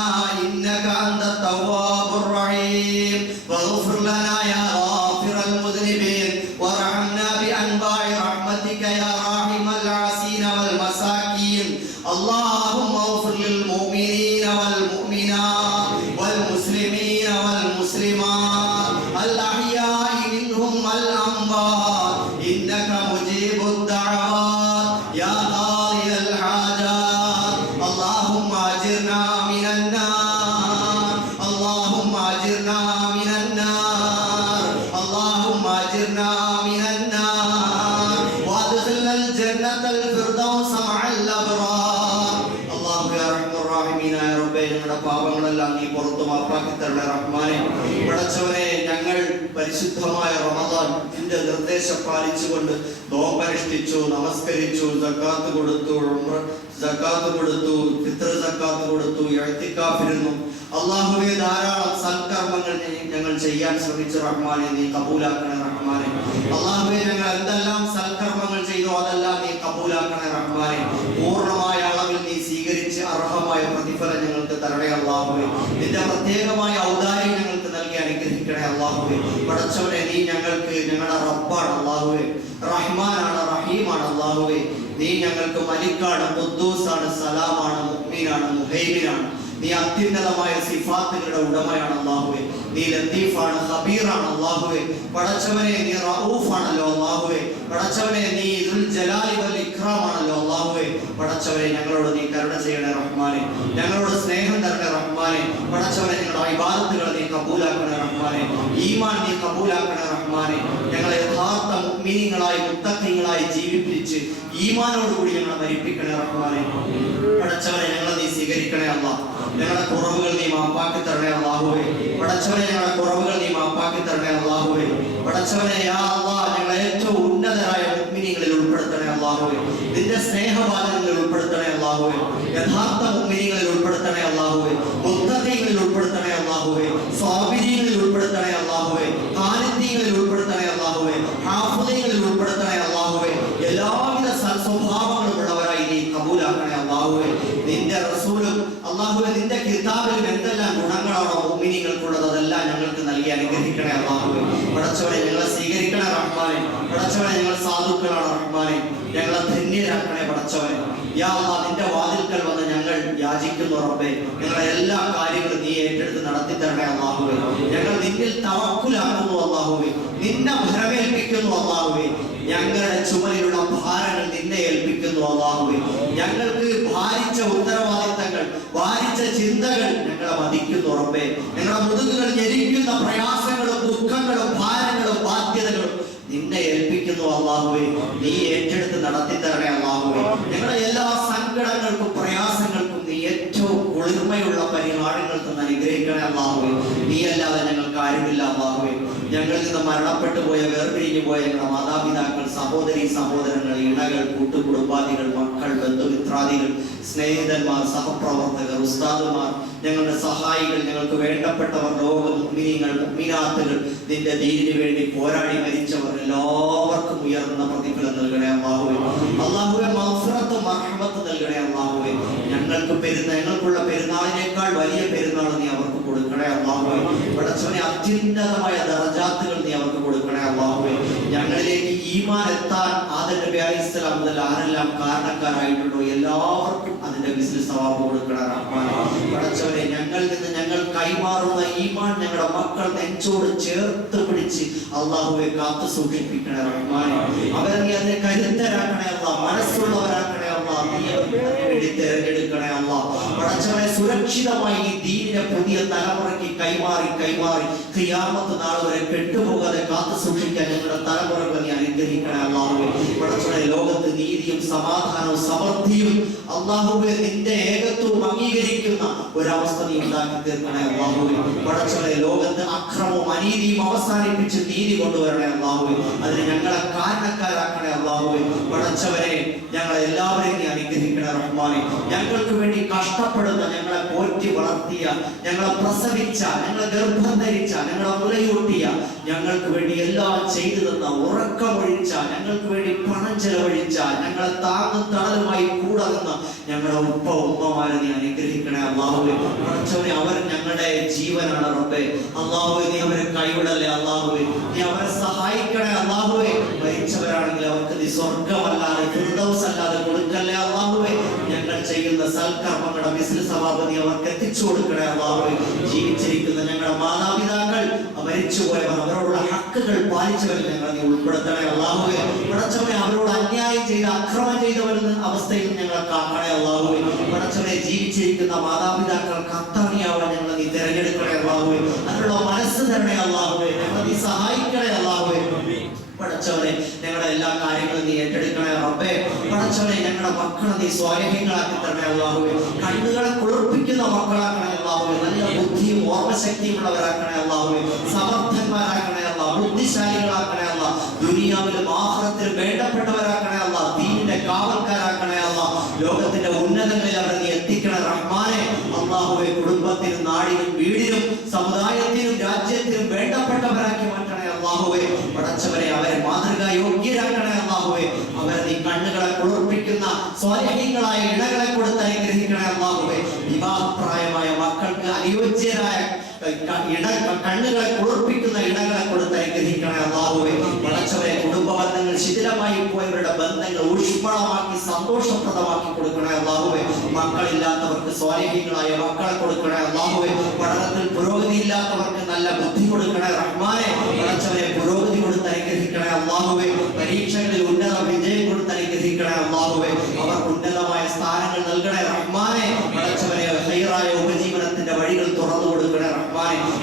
إنك أنت التواب الرحيم واغفر لنا يا غافر المذنبين وارحمنا بأنواع رحمتك يا راحم العاسين والمساكين. اللهم اغفر للمؤمنين والمؤمنات والمسلمين والمسلمات الأحياء منهم والأموات إنك مجيب الدعوات يا قاضي الحاجات. اللهم أجرنا من النار. اللهم أجرنا من النار. اللهم أجرنا من النار وادخلنا الجنة الفردوس مع الأبرار. اللهم يا أرحم الراحمين يا رب ഞങ്ങളുടെ പാപങ്ങളെല്ലാം നീ പുറത്തു മാപ്പാക്കി തരണേ റഹ്മാനെ. പടച്ചവനെ, ഞങ്ങൾ പരിശുദ്ധമായ റമദാൻ നിന്റെ നിർദ്ദേശം പാലിച്ചുകൊണ്ട് നോമ്പനുഷ്ഠിച്ചു, നമസ്കരിച്ചു, സക്കാത്ത് കൊടുത്തു, സക്കാത്ത് കൊടുത്തു, ഫിത്ർ സക്കാത്ത് കൊടുത്തു, ഇഅ്തികാഫിരുന്നു. അല്ലാഹുവേ, ധാരാളം സൽക്കർമ്മങ്ങൾ ഞങ്ങൾ ചെയ്യാൻ ശ്രമിച്ചു റഹ്മാനെ, നീ കബൂലാക്കണേ റഹ്മാനെ. അല്ലാഹുവേ, ഞങ്ങൾ എന്തെല്ലാം സൽക്കർമ്മങ്ങൾ ചെയ്തു അതെല്ലാം നീ കബൂലാക്കണേ റഹ്മാനെ. പൂർണ്ണമായ അളവിൽ നീ സ്വീകരിച്ച് അർഹമായ പ്രതിഫലം ഞങ്ങൾക്ക് തരണേ അല്ലാഹുവേ. നിന്റെ പ്രത്യേകമായ ഔദാര്യം ഞങ്ങൾക്ക് നൽകി അനുഗ്രഹിക്കണേ അല്ലാഹുവേ. പടച്ചവനെ, നീ ഞങ്ങൾക്ക് ഞങ്ങളുടെ റബ്ബാണ് അല്ലാഹുവേ, റഹ്മാനാണ്, റഹീമാണ് അല്ലാഹുവേ. നീ ഞങ്ങൾക്ക് മലിക്കാണ്, ഖുദ്ദൂസാണ്, സലാമാണ്, മുഅ്മിനാണ്, മുഹൈമിനാണ്. നീ അത്യുന്നതമായ സിഫാത്തുകളുടെ ഉടമയാണ് അല്ലാഹുവേ. നീ ലത്തീഫാണ്, ഖബീറാണ് അല്ലാഹുവേ. പടച്ചവനെ, നീ റഊഫാണല്ലോ അല്ലാഹുവേ. പടച്ചവനെ, നീ ദുൽ ജലാലി വൽ ഇക്റാമാണല്ലോ അല്ലാഹുവേ. പടച്ചവനെ, ഞങ്ങളോട് നീ കരുണ ചെയ്യണേ റഹ്മാനെ, ഞങ്ങളോട് സ്നേഹം തരണേ റഹ്മാനെ. പടച്ചവനെ, ഞങ്ങളുടെ ഇബാദത്തുകൾ നീ കബൂലാക്കണേ റഹ്മാനെ, ഈമാൻ നീ കബൂലാക്കണേ റഹ്മാനെ. ഞങ്ങളെ യഥാർത്ഥ മുഅ്മിനീങ്ങളായി മുത്തഖീങ്ങളായി ജീവിപ്പിച്ച് ഈമാനോടുകൂടി ഞങ്ങളെ മരിപ്പിക്കണേ റഹ്മാനെ. പടച്ചവനെ, ഞങ്ങളെ നീ സ്വീകരിക്കണേ അല്ലാഹ്. ഞങ്ങളുടെ കുറവുകൾ നീ മാപ്പാക്കി തരണേ അല്ലാഹുവേ. പടച്ചവനെ, ഞങ്ങളുടെ കുറവുകൾ നീ മാപ്പാക്കി തരണേ അല്ലാഹുവേ. പടച്ചവനെ, യാ അല്ലാഹ്, ഞങ്ങളെ ഏറ്റവും ഉന്നതരായ മുഅ്മിനീങ്ങളിൽ ഉൾപ്പെടുത്തണേ അല്ലാഹുവേ. നിന്റെ സ്നേഹവാദങ്ങളിൽ ഉൾപ്പെടുത്തണേ അല്ലാഹുവേ. യഥാർത്ഥ മുഅ്മിനീങ്ങളിൽ ഉൾപ്പെടുത്തണേ അല്ലാഹുവേ. മുത്തഖീങ്ങളിൽ ഉൾപ്പെടുത്തണേ അല്ലാഹുവേ. സ്വാബിരീങ്ങളിൽ ഉൾപ്പെടുത്തണേ അല്ലാഹുവേ. ഖാനിദീങ്ങളിൽ ഉൾപ്പെടുത്തണേ അല്ലാഹുവേ. ഹാഫിളീങ്ങളിൽ ഉൾപ്പെടുത്തണേ അല്ലാഹുവേ. എല്ലാവിധ സൽസ്വഭാവങ്ങളും ഉള്ളവരായി നീ കബൂലാക്കണേ അല്ലാഹുവേ. നിന്റെ റസൂലും അല്ലാഹുവേ, നിന്റെ കിതാബിലും എന്തെല്ലാം ഗുണങ്ങളാണോ മുഅ്മിനീങ്ങൾക്കുള്ളത് അതെല്ലാം ഞങ്ങൾക്ക് നൽകി അനുഗ്രഹിക്കണേ അല്ലാഹുവേ. പടച്ചവനെ, ഞങ്ങളെ സ്വീകരിക്കണേ റഹ്മാനെ. പടച്ചവനെ, ഞങ്ങൾ സാധുക്കളാണ് റഹ്മാനെ, ഞങ്ങളെ ധന്യരാക്കണേ പടച്ചവനെ. യാ അല്ലാഹ്, നിന്റെ വാതിൽക്കൽ വന്ന് ഞങ്ങൾ യാചിക്കുന്നു റബ്ബേ. ഞങ്ങളെ എല്ലാ കാര്യങ്ങളും നീ ഏറ്റെടുത്ത് നടത്തി തരണേ അല്ലാഹുവേ. ഞങ്ങൾ നിന്നിൽ തവക്കുലാക്കുന്നു അല്ലാഹുവേ, നിന്നെ ഭരമേൽപ്പിക്കുന്നു അല്ലാഹുവേ. ഞങ്ങളുടെ ചുമലിലുള്ള ഭാരങ്ങൾ നിന്നെ ഏൽപ്പിക്കുന്നു അല്ലാഹുവേ. ഞങ്ങൾക്ക് ഭാരിച്ച ഉത്തരവാദിത്തങ്ങൾ, ഭാരിച്ച ചിന്തകൾ ഞങ്ങളെ വധിക്കുന്നു റബ്ബേ. ഞങ്ങളുടെ മുതുകുകൾ ഞെരിക്കുന്ന പ്രയാസങ്ങളും ദുഃഖങ്ങളും ഭാരങ്ങളും ബാധ്യതകളും നിന്നെ ഏൽപ്പിക്കുന്നു അല്ലാഹുവേ. നീ ഏറ്റെടുത്ത് നടത്തി തരണേ അല്ലാഹുവേ. ഞങ്ങളുടെ എല്ലാ സങ്കടങ്ങൾക്കും പ്രയാസങ്ങൾക്കും നീ ഏറ്റവും കുളിർമയുള്ള പരിഹാരങ്ങൾ തന്ന് അനുഗ്രഹിക്കണേ അല്ലാഹുവേ. നീ അല്ലാതെ ഞങ്ങൾക്ക് ആരുമില്ല അല്ലാഹുവേ. ഞങ്ങളിൽ നിന്ന് മരണപ്പെട്ടു പോയ, വേർപിരിഞ്ഞു പോയ ഞങ്ങളുടെ മാതാപിതാക്കൾ, സഹോദരി സഹോദരങ്ങൾ, ഇണകൾ, കൂട്ടുകുടുംബാദികൾ, മക്കൾ, ബന്ധുമിത്രാദികൾ, സ്നേഹിതന്മാർ, സഹപ്രവർത്തകർ, ഉസ്താദുമാർ, ഞങ്ങളുടെ സഹായികൾ, ഞങ്ങൾക്ക് വേണ്ടപ്പെട്ടവർ, ലോക മുഅ്മിനീങ്ങൾ, മുഅ്മിനാത്തുകൾ, നിന്റെ ദീനിനു വേണ്ടി പോരാടി മരിച്ചവർ എല്ലാവർക്കും ഉയർന്ന പ്രതിഫലം നൽകണേ അല്ലാഹുവേ. അല്ലാഹുവേ, മഗ്ഫിറത്തും മർഹമത്തും നൽകണേ അല്ലാഹുവേ. ഞങ്ങൾക്കുള്ള പെരുന്നാളിനേക്കാൾ വലിയ പെരുന്നാൾ നീ അവർക്ക് കൊടുക്കണേ അല്ലാഹുവേ. പടച്ചവനെ, അത്യുന്നതമായ ദറജാത്തുകൾ നീ അവർക്ക് കൊടുക്കണേ അല്ലാഹുവേ. ഞങ്ങൾ ഞങ്ങളിലേക്ക് ഈമാൻ എത്താൻ ആദം നബി അലൈഹിസ്സലാം മുതൽ ആരെല്ലാം കാരണക്കാരായിട്ടുണ്ടോ എല്ലാവർക്കും അതിന്റെ ബിസിനസ് സവാബ് കൊടുക്കണം റഹ്മാനെ. പടച്ചവനെ ഞങ്ങളിൽ നിന്ന് ഞങ്ങൾ കൈമാറുന്ന ഈമാൻ ഞങ്ങളുടെ മക്കൾ നെഞ്ചോട് ചേർത്ത് പിടിച്ച് അള്ളാഹുവെ കാത്തു സൂക്ഷിപ്പിക്കണേ റഹ്മാനെ. അവരെ നീ അതിനെ കരുത്തരാക്കണേ അല്ലാ, മനസ്സുള്ളവരാക്കണേ അല്ലാ, നീ വേണ്ടി തിരഞ്ഞെടുക്കണേ അല്ലാ. പടച്ചവനെ സുരക്ഷിതമായി ഈ ദീനിനെ പുതിയ തലമുറയ്ക്ക് കൈമാറി ഖിയാമത്ത് നാൾ വരെ കെട്ടുപോകാതെ കാത്തു സൂക്ഷിക്കാൻ ഞങ്ങളുടെ തലമുറകൾ നീ അനുഗ്രഹിക്കണേ അല്ലാഹുവേ. പടച്ചവനെ ലോകത്ത് നീതിയും സമാധാനവും സമൃദ്ധിയും അല്ലാഹുവേ നിന്റെ ഏകത്വവും അംഗീകരിക്കുന്ന ഒരവസ്ഥ നീ ഉണ്ടാക്കി തീർക്കണേ അല്ലാഹുവേ. പടച്ചവനെ ലോകത്ത് അക്രമവും അനീതിയും അവസാനിപ്പിച്ച് നീതി കൊണ്ടുവരണേ അല്ലാഹുവേ. അതിന് ഞങ്ങളെ കാരണക്കാരാക്കണേ അല്ലാഹുവേ. പടച്ചവനെ ഞങ്ങളെ എല്ലാവരെയും നീ അനുഗ്രഹിക്കണേ റഹ്മാനെ. ഞങ്ങൾക്ക് വേണ്ടി കഷ്ടപ്പെടുന്ന, ഞങ്ങളെ പോറ്റി വളർത്തിയ, ഞങ്ങളെ പ്രസവിച്ച, ഞങ്ങളെ ഗർഭം ധരിച്ച, ഞങ്ങളെ മുലയൂട്ടിയ, ഞങ്ങൾക്ക് വേണ്ടി എല്ലാം ചെയ്തു തന്ന, ഉറക്കമൊഴിച്ച, ഞങ്ങൾക്ക് വേണ്ടി പണം ചെലവഴിച്ച, ഞങ്ങളെ താങ്ങും തണലുമായി കൂടെ നിന്ന ഞങ്ങളുടെ ഉപ്പ ഉമ്മമാരെ നീ അനുഗ്രഹിക്കണേ അല്ലാഹുവേ. പടച്ചവനെ അവർ ഞങ്ങളുടെ ജീവനാണ് റബ്ബേ. അല്ലാഹുവേ നീ അവരെ കൈവിടല്ലേ അല്ലാഹുവേ. നീ അവരെ സഹായിക്കണേ അല്ലാഹുവേ. മരിച്ചവരാണെങ്കിൽ അവർക്ക് നീ സ്വർഗമല്ലാതെ ഫിർദൗസ് അല്ലാതെ കൊടുക്കല്ലേ അല്ലാഹുവേ. ഞങ്ങൾ ചെയ്യുന്ന സൽക്കർമ്മങ്ങളുടെ ബിസിനസ് സവാബ് നീ അവർക്ക് എത്തിച്ചു കൊടുക്കണേ അല്ലാഹുവേ. ജീവിച്ചിരിക്കുന്ന ഞങ്ങളുടെ മാതാപിതാക്കൾ, മരിച്ചുപോയവർ, അവരോടുള്ള ഹക്കുകൾ പാലിച്ചവരിൽ ഞങ്ങൾ നീ ഉൾപ്പെടുത്തണേ അല്ലാഹുവേ. പടച്ചവനെ അവരോട് അന്യായം ചെയ്ത് അക്രമം ചെയ്തവരുടെ അവസ്ഥയിൽ ഞങ്ങൾ കാക്കണേ അല്ലാഹുവേ. പടച്ചവനെ ജീവിച്ചിരിക്കുന്ന മാതാപിതാക്കൾക്ക് അത്താണിയാവാൻ ഞങ്ങൾ നീ തിരഞ്ഞെടുക്കണേ അല്ലാഹുവേ. അതിനുള്ള മനസ്സ് തരണേ അല്ലാഹുവേ. ഞങ്ങൾ നീ സഹായിക്കണേ അല്ലാഹുവേ. പടച്ചവനെ ഞങ്ങളുടെ എല്ലാ കാര്യങ്ങളും നീ ഏറ്റെടുക്കണേ റബ്ബേ. പടച്ചവനെ ഞങ്ങളുടെ മക്കളെ നീ സ്വാലിഹീങ്ങളാക്കി തരണേ അല്ലാഹുവേ. കണ്ണുകളെ കുളിർപ്പിക്കുന്ന മക്കളാക്കണേ അല്ലാഹുവേ. നല്ല ബുദ്ധിയും ഓർമ്മശക്തിയും ഉള്ളവരാക്കണേ അല്ലാഹുവേ. സമർത്ഥന്മാരാക്കണേ അല്ലാ, ബുദ്ധിശാലികളാക്കണേ അല്ലാ, ദുനിയാവിലും ആഖിറത്തിലും വേണ്ടപ്പെട്ടവരാക്കണേ അല്ലാ, ദീനിന്റെ കാവൽക്കാരാക്കണേ അല്ലാ. ലോകത്തിന്റെ ഉന്നതങ്ങളിൽ അവരെ നീ എത്തിക്കണേ റഹ്മാനെ. അല്ലാഹുവേ കുടുംബത്തിനും നാടിനും വീടിനും സമുദായത്തിനും രാജ്യത്തിനും വേണ്ടപ്പെട്ടവരാക്കി മാറ്റണേ അല്ലാഹുവേ. പടച്ചവനെ അവരെ മാതൃകാ യോഗ്യരാക്കണേ അല്ലാഹുവേ. അവരെ നീ കണ്ണുകളെ കുളിർപ്പിക്കുന്ന സ്വാലിഹീങ്ങളായ ഇണകളെ കൊടുത്ത് അനുഗ്രഹിക്കണേ അല്ലാഹുവേ. വിവാഹപ്രായമായ മക്കൾക്ക് അനുയോജ്യരായ കണ്ണുകളെ കുളിർപ്പിക്കുന്ന ഇണകളെ കൊടുത്ത് അനുഗ്രഹിക്കണേ അല്ലാഹുവേ. പടച്ചവരെ കുടുംബ ബന്ധങ്ങൾ ശിഥിലമായി പോയവരുടെ ബന്ധങ്ങൾ ഊഷ്മളമാക്കി സന്തോഷപ്രദമാക്കി കൊടുക്കണേ അല്ലാഹുവേ. മക്കളില്ലാത്തവർക്ക് സ്വാലിഹീങ്ങളായ മക്കളെ കൊടുക്കണേ അല്ലാഹുവേ. പഠനത്തിൽ പുരോഗതി ഇല്ലാത്തവർക്ക് നല്ല ബുദ്ധി കൊടുക്കണേ റഹ്മാനെ. പടച്ചവരെ പുരോഗതി കൊടുത്ത് അനുഗ്രഹിക്കണേ അല്ലാഹുവേ. പരീക്ഷകളിൽ ഉന്നത വിജയം കൊടുത്ത് അനുഗ്രഹിക്കണേ അല്ലാഹുവേ. അവർക്ക് ഉന്നതമായ സ്ഥാനങ്ങൾ നൽകണേ റഹ്മാനെ. പടച്ചവരെ ഹൈറായ ഉപജീവനത്തിന്റെ വഴികൾ തുറന്നു കൊടുക്കണേ റഹ്മാനെ.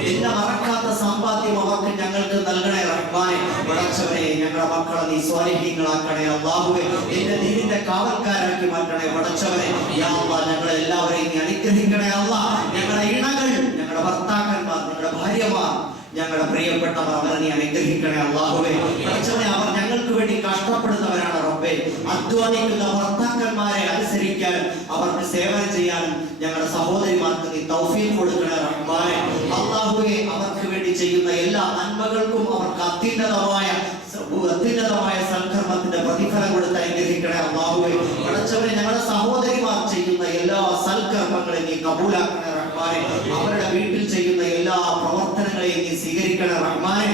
എന്നെ മറക്കാത്ത സമ്പാദ്യം അവർക്ക് ഞങ്ങൾക്ക് നൽകണേ റഹ്മാനെ. പടച്ചവനെ ഞങ്ങളുടെ മക്കളെ നീ സ്വാലിഹീങ്ങളാക്കണേ അല്ലാഹുവേ. എന്റെ ദീനിന്റെ കാവൽക്കാരാക്കി മാറ്റണേ പടച്ചവനെ. യാ അല്ലാഹ് ഞങ്ങളെ എല്ലാവരെയും നീ അനുഗ്രഹിക്കണേ അല്ലാഹ്. ഞങ്ങളുടെ ഇണകൾ, ഞങ്ങളുടെ ഭർത്താക്കന്മാർ, ഞങ്ങളുടെ ഭാര്യമാർ, ഞങ്ങളുടെ പ്രിയപ്പെട്ടവർ, അവരെ നീ അനുഗ്രഹിക്കണേ അല്ലാഹുവേ. പടച്ചവനെ അവർ ഞങ്ങൾക്ക് വേണ്ടി കഷ്ടപ്പെടുന്നവരാണ് റബ്ബേ. അധ്വാനിക്കുന്ന ഭർത്താക്കന്മാരെ അനുസരിക്കാൻ, അവർക്ക് സേവനം ചെയ്യാൻ ഞങ്ങളുടെ സഹോദരിമാർക്ക് നീ തൗഫീഖ് കൊടുക്കണേ റഹ്മാനെ. അല്ലാഹുവേ അവർക്ക് വേണ്ടി ചെയ്യുന്ന എല്ലാ നന്മകൾക്കും അവർക്ക് അത്യുന്നതമായ സൽക്കർമ്മത്തിന്റെ പ്രതിഫലം കൊടുത്ത് അനുഗ്രഹിക്കണേ അല്ലാഹുവേ. പടച്ചവനെ ഞങ്ങളുടെ സഹോദരിമാർ ചെയ്യുന്ന എല്ലാ സൽക്കർമ്മങ്ങളെയും നീ കബൂലാക്കണേ റഹ്മാനെ. അവരുടെ വീട്ടിൽ ചെയ്യുന്ന എല്ലാ പ്രവർത്തനങ്ങളെയും നീ സ്വീകരിക്കണേ റഹ്മാനെ.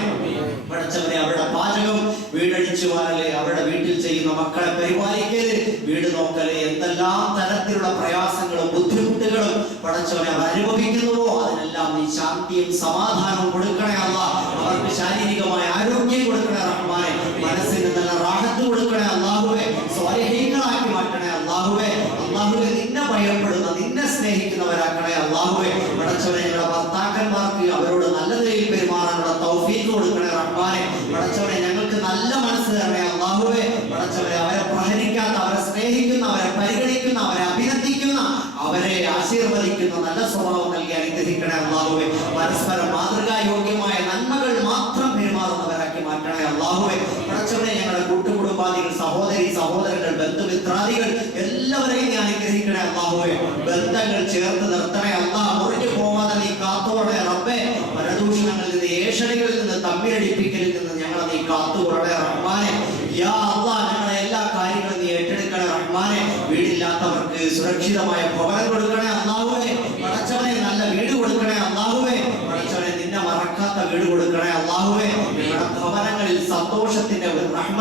പടച്ചവനെ അവരുടെ പാചകം, വീടടിച്ചു വാരല്, അവരുടെ വീട്ടിൽ ചെയ്യുന്ന മക്കളെ പരിപാലിക്കല്, വീട് നോക്കല്, എന്തെല്ലാം തരത്തിലുള്ള പ്രയാസങ്ങളും ബുദ്ധിമുട്ടുകളും പടച്ചവനെ അവർ അനുഭവിക്കുന്നുവോ അതിനെല്ലാം നീ ശാന്തിയും സമാധാനവും കൊടുക്കണേ അല്ലാഹ്. അവർക്ക് ശാരീരികമായ ആരോഗ്യം കൊടുക്കണേ റഹ്മാനെ. മനസ്സിന് നല്ല റാഹത്ത് കൊടുക്കണേ അല്ലാഹുവേ. സ്വാലിഹീങ്ങളാക്കി മാറ്റണേ അല്ലാഹുവേ. അല്ലാഹുവേ നിന്നെ ഭയപ്പെടുന്ന, നിന്നെ സ്നേഹിക്കുന്നവരാക്കണേ അല്ലാഹുവേ. പടച്ചവനെ ഞങ്ങളുടെ ഭർത്താക്കന്മാർക്ക് അവരോട് നല്ല നിലയിൽ പെരുമാറാനുള്ള തൗഫീഖ് കൊടുക്കണേ റഹ്മാനെ. പടച്ചവനെ ഞങ്ങൾക്ക് നല്ല മനസ്സ് തരണേ അല്ലാഹുവേ. പടച്ചവനെ അവരെ പ്രഹരിക്കാത്ത, അവരെ സ്നേഹിക്കുന്ന, അവരെ പരിഗണിക്കുന്ന, അവരെ അഭിനന്ദിക്കുന്ന, അവരെ ആശീർവദിക്കുന്ന നല്ല സ്വഭാവം നൽകി അനുഗ്രഹിക്കണേ അല്ലാഹുവേ. പരസ്പരം മാതൃകാ യോഗ്യമായ നന്മകൾ മാത്രം പെരുമാറുന്നവരാക്കി മാറ്റണേ അല്ലാഹുവേ. പടച്ചവനെ ഞങ്ങളുടെ കൂട്ടുകുടുംബാദികൾ, സഹോദരി സഹോദരങ്ങൾ, ബന്ധുമിത്രാദികൾ എല്ലാവരെയും നീ അനുഗ്രഹിക്കണേ അല്ലാഹുവേ. ബന്ധങ്ങൾ ചേർത്ത് നിർത്തണേ അല്ലാഹ്. മുറിഞ്ഞു പോവാതെ നീ കാത്തോളണേ റബ്ബേ. പരദൂഷണങ്ങളിൽ നിന്ന്, ഏഷണികളിൽ നിന്ന്, തമ്മിലടിപ്പിക്കലിൽ നിന്ന് ഞങ്ങളെ നീ കാത്തുകൊള്ളണേ റഹ്മാനെ. യാ അല്ലാഹ് ഞങ്ങളുടെ എല്ലാ കാര്യങ്ങളും നീ ഏറ്റെടുക്കണേ റഹ്മാനെ. വീടില്ലാത്തവർക്ക് സുരക്ഷിതമായ ഭവനം കൊടുക്കണേ അല്ലാഹുവേ. പടച്ചവനെ നല്ല വീട് കൊടുക്കണേ അല്ലാഹുവേ. പടച്ചവനെ നിന്നെ മറക്കാത്ത വീട് കൊടുക്കണേ അല്ലാഹുവേ. ഞങ്ങളുടെ ഭവനങ്ങളിൽ സന്തോഷത്തിന്റെ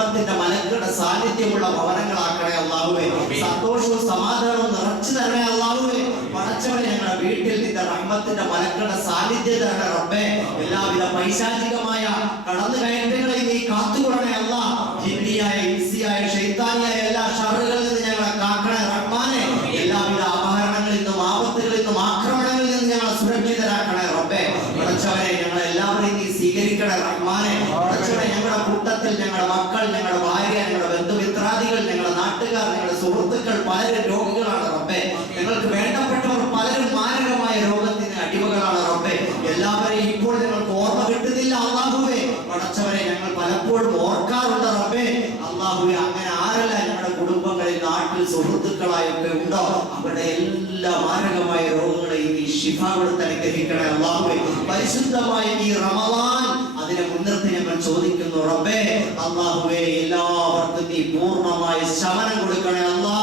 റഹ്മത്തിന്റെ മലക്കുകളുടെ സാന്നിധ്യമുള്ള ഭവനങ്ങളാക്കണേ അല്ലാഹുവേ. സന്തോഷവും സമാധാനവും നിറച്ചു തരണേ അല്ലാഹുവേ. പടച്ചവനെ ഞങ്ങളുടെ വീട്ടിൽ നിന്റെ റഹ്മത്തിന്റെ മലക്കുകളുടെ സാന്നിധ്യം തരണേ റബ്ബേ. എല്ലാവിധ പൈശാചികമായ കടന്നുകയറ്റങ്ങളെ നീ കാത്തുകൊള്ളണേ അല്ലാ. ജിന്നിയായ ഇൻസിയായ ശൈത്താനിയായ എല്ലാ ഷറുകളിൽ നിന്ന് ഞങ്ങളെ കാക്കണേ റഹ്മാനെ. എല്ലാവിധ അപഹരണങ്ങളിൽ നിന്നും ആപത്തുകളിൽ നിന്നും ആക്രമണങ്ങളിൽ നിന്നും ഞങ്ങളെ സുരക്ഷിതരാക്കണേ റബ്ബേ. പടച്ചവനെ ഞങ്ങളെ എല്ലാവരെയും നീ സ്വീകരിക്കണേ റഹ്മാനെ. പടച്ചവനെ ഞങ്ങളുടെ കൂട്ടത്തിൽ ഞങ്ങളുടെ മക്കൾ, ഞങ്ങളുടെ ഭാര്യ, ഞങ്ങളുടെ ബന്ധുമിത്രാദികൾ, ഞങ്ങളുടെ നാട്ടുകാർ, ഞങ്ങളുടെ സുഹൃത്തുക്കൾ പലരും രോഗികളാണ് റബ്ബേ. ഞങ്ങൾക്ക് വേണ്ടപ്പെട്ടവർ പലരും മാരകമായ രോഗത്തിന് അടിമകളാണ് റബ്ബേ. എല്ലാവരെയും ഇപ്പോൾ ഞങ്ങൾക്ക് ഓർമ്മ കിട്ടുന്നില്ല അല്ലാഹുവേ. പടച്ചവനെ ഞങ്ങൾ പലപ്പോഴും ഓർക്കാറുണ്ട് റബ്ബേ. അല്ലാഹുവേ, അങ്ങനെ ആരെല്ലാം ഞങ്ങളുടെ കുടുംബങ്ങളിൽ നാട്ടിൽ സുഹൃത്തുക്കളായൊക്കെ ഉണ്ടോ അവരുടെ എല്ലാ മാരകമായ രോഗങ്ങളെയും നീ ശിഫ കൊടുത്ത് അനുഗ്രഹിക്കണേ അല്ലാഹുവേ. പരിശുദ്ധമായ ഈ റമളാൻ അതിനെ മുൻനിർത്തി ഞങ്ങൾ ചോദിക്കുന്നു റബ്ബേ. അല്ലാഹുവേ, എല്ലാവർക്കും നീ പൂർണ്ണമായ ശമനം കൊടുക്കണേ അല്ലാ.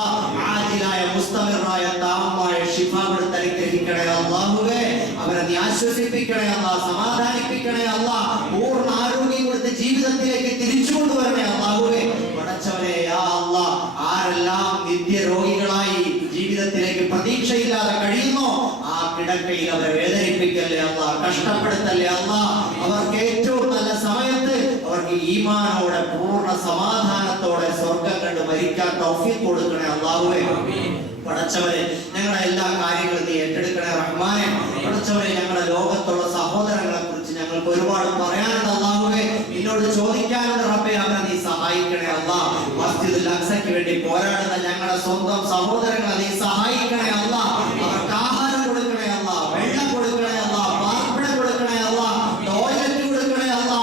ആജിലായ മുസ്തമിറായ താമമായ ശിഫ കൊടുത്ത് അനുഗ്രഹിക്കണേ അല്ലാഹുവേ. അവരെ നീ ആശ്വസിപ്പിക്കണേ അല്ലാ, സമാധാനിപ്പിക്കണേ അല്ലാ. പൂർണ്ണ ആരോഗ്യം കൊടുത്ത് ജീവിതത്തിലേക്ക് തിരിച്ചു കൊണ്ടുവരണേ അല്ലാഹുവേ. പടച്ചവനെ യാ അല്ലാ, ആരെല്ലാം നിത്യരോഗികളായി ജീവിതത്തിലേക്ക് പ്രതീക്ഷയില്ലാതെ കഴിയുന്നോ ആ കിടക്കയിൽ അവരെ വേദനിപ്പിക്കല്ലേ അല്ലാ, കഷ്ടപ്പെടുത്തല്ലേ അല്ലാ. അവർക്ക് ഏറ്റവും നല്ല സമയത്ത് അവർക്ക് ഈമാനോടെ പൂർണ്ണ സമാധാനത്തോടെ സ്വർഗം കണ്ട് മരിക്കാൻ തൗഫീഖ് കൊടുക്കണേ അല്ലാഹുവേ. പടച്ചവനെ ഞങ്ങളുടെ എല്ലാ കാര്യങ്ങളും നീ ഏറ്റെടുക്കണേ റഹ്മാനെ. പടച്ചവനെ ഞങ്ങളുടെ ലോകത്തുള്ള സഹോദരങ്ങളെ കുറിച്ച് ഞങ്ങൾക്ക് ഒരുപാട് പറയാനുണ്ട് അല്ലാഹുവേ. നിന്നോട് ചോദിക്കാനുണ്ട് റബ്ബേ, അവരെ നീ സഹായിക്കണേ അല്ലാ. മസ്ജിദുൽ അഖ്സയ്ക്ക് വേണ്ടി പോരാടുന്ന ഞങ്ങളുടെ സ്വന്തം സഹോദരങ്ങളെ നീ സഹായിക്കണേ അല്ലാ. അവർക്ക് ആഹാരം കൊടുക്കണേ അല്ലാ, വെള്ളം കൊടുക്കണേ അല്ലാ, പാർപ്പിടം കൊടുക്കണേ അല്ലാ, ടോയ്ലറ്റ് കൊടുക്കണേ അല്ലാ.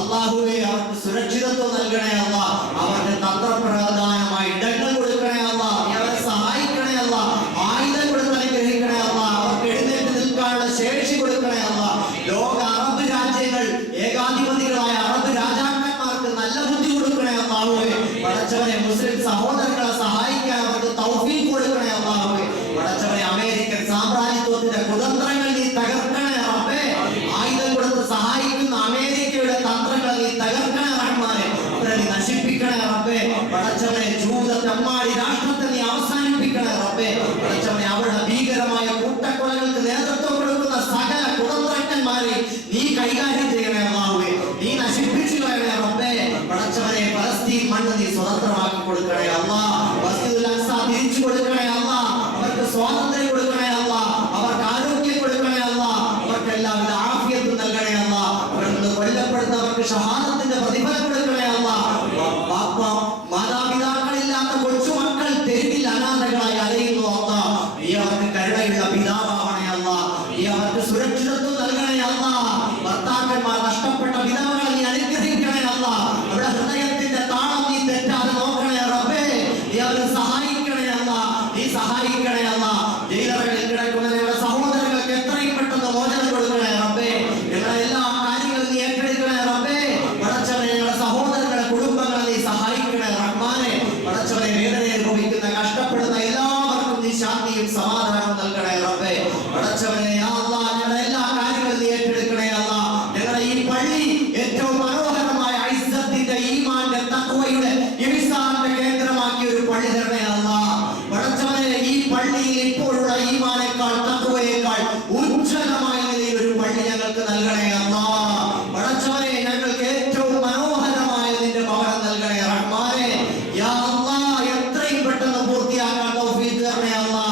അല്ലാഹുവേ, അവർക്ക് സുരക്ഷിതത്വം നൽകണേ അല്ലാ. അവർക്ക് തന്ത്രപ്രധാനമായ ഇടങ്ങൾ കൊടുക്കണേ അല്ലാ. അവരെ സഹായിക്കണേ അല്ലാ. ആയുധം കൊടുത്ത് അനുഗ്രഹിക്കണേ അല്ലാ. അവർക്ക് എഴുന്നേറ്റ് നിൽക്കാനുള്ള ശേഷി കൊടുക്കണേ അല്ലാ. ലോക അറബ് രാജ്യങ്ങൾ ഏകാധിപതികളായ അറബ് രാജാക്കന്മാർക്ക് നല്ല ബുദ്ധി കൊടുക്കണേ അല്ലാഹുവേ. പടച്ചവനെ മുസ്ലിം സഹോദരങ്ങളെ സഹായിക്കാൻ അവർക്ക് തൗഫീഖ് കൊടുക്കണേ അല്ലാഹുവേ. പടച്ചവനെ അമേരിക്കൻ സാമ്രാജ്യത്വത്തിന്റെ കുതന്ത്രങ്ങൾ നീ തകർക്കണേ റബ്ബേ. ആയുധം കൊടുത്ത് സഹായിക്കുന്ന അമേരിക്കയുടെ തന്ത്രങ്ങൾ നീ തകർക്കണേ റഹ്മാനെ. അവരെ നീ നശിപ്പിക്കണേ റബ്ബേ. പടച്ചവനെ ജൂത തെമ്മാടി രാഷ്ട്രത്തെ നീ അവസാനിപ്പിക്കണേ റബ്ബേ. പടച്ചവനെ അവരുടെ ഭീകരമായ കൂട്ടക്കൊലകൾക്ക് നേതൃത്വം കൊടുക്കുന്ന സകല കുതന്ത്രജ്ഞന്മാരെ നീ കൈകാര്യം ചെയ്യണേ അല്ലാഹുവേ. നീ നശിപ്പിച്ചു കളയണേ റബ്ബേ. പടച്ചവനെ പലസ്തീൻ മണ്ണ് നീ സ്വതന്ത്രമാക്കി കൊടുക്കണേ അല്ലാ. മസ്ജിദുൽ അഖ്സ തിരിച്ചു കൊടുക്കണേ അല്ലാ. അവർക്ക് സ്വാതന്ത്ര്യം കൊടുക്കണേ അല്ലാ. അവർക്ക് ആരോഗ്യം കൊടുക്കണേ അല്ലാ. അവർക്ക് എല്ലാവിധ ആഫിയത്തും നൽകണേ അല്ലാ. അവരിൽ നിന്ന് കൊല്ലപ്പെടുന്നവർക്ക് ഷഹാദത്തിന്റെ പ്രതിഫലം കൊടുക്കണേ അല്ലാ. മാതാപിതാക്കളില്ലാത്ത കൊച്ചുമക്കൾ തെരുവിൽ അനാഥകളായി അലയുന്നു അല്ലാ. നീ അവർക്ക് കരുണയുള്ള പിതാവാവണേ അല്ലാ. നീ അവർക്ക് സുരക്ഷിതത്വം നൽകണേ അല്ലാ. ഭർത്താക്കന്മാർ നഷ്ടപ്പെട്ട വിധവകളെ നീ അനുഗ്രഹിക്കണേ അല്ലാ. അവരുടെ ഹൃദയത്തിന്റെ താളം നീ തെറ്റാതെ നോക്കണേ റബ്ബേ. നീ അവരെ സഹായിക്കണേ അല്ലാ. നീ സഹായിക്കണേ അല്ലാ. ജയിലറകളിൽ കിടക്കുന്ന ഞങ്ങളുടെ സഹോദരങ്ങൾക്ക് എത്രയും പെട്ടെന്ന് മോചനം കൊടുക്കണേ റബ്ബേ. ഞങ്ങളുടെ എല്ലാ കാര്യങ്ങളും നീ ഏറ്റെടുക്കണേ റബ്ബേ. പടച്ചവനെ ഞങ്ങളുടെ സഹോദരങ്ങളുടെ കുടുംബങ്ങളെ നീ സഹായിക്കണേ റഹ്മാനെ. പടച്ചവനെ വേദന അനുഭവിക്കുന്ന കഷ്ടപ്പെടുന്ന എല്ലാവർക്കും നീ ശാന്തിയും സമാധാനവും നൽകണേ റബ്ബേ. പടച്ചവനെ യാ അല്ലാ, ഞങ്ങളുടെ എല്ലാ കാര്യങ്ങളും നീ ഏറ്റെടുക്കണേ അല്ലാ. ഞങ്ങളുടെ ഈ പള്ളി ഏറ്റവും മനോഹരമായ ഇസ്സത്തിന്റെ ഈമാന്റെ തഖ്വയുടെ ഇഹ്സാന്റെ കേന്ദ്രമാക്കി ഒരു പള്ളി തരണേ അല്ലാ. പടച്ചവനെ ഈ പള്ളിയിൽ ഇപ്പോഴുള്ള ഈമാനേക്കാൾ തഖ്വയേക്കാൾ ഉജ്ജ്വലമായ നിലയിൽ ഒരു പള്ളി ഞങ്ങൾക്ക് നൽകണേ അല്ലാ. പടച്ചവനെ ഞങ്ങൾക്ക് ഏറ്റവും മനോഹരമായ നിന്റെ ഭവനം നൽകണേ റഹ്മാനെ. യാ അല്ലാ, എത്രയും പെട്ടെന്ന് പൂർത്തിയാക്കാൻ തൗഫീഖ് തരണേ അല്ലാ.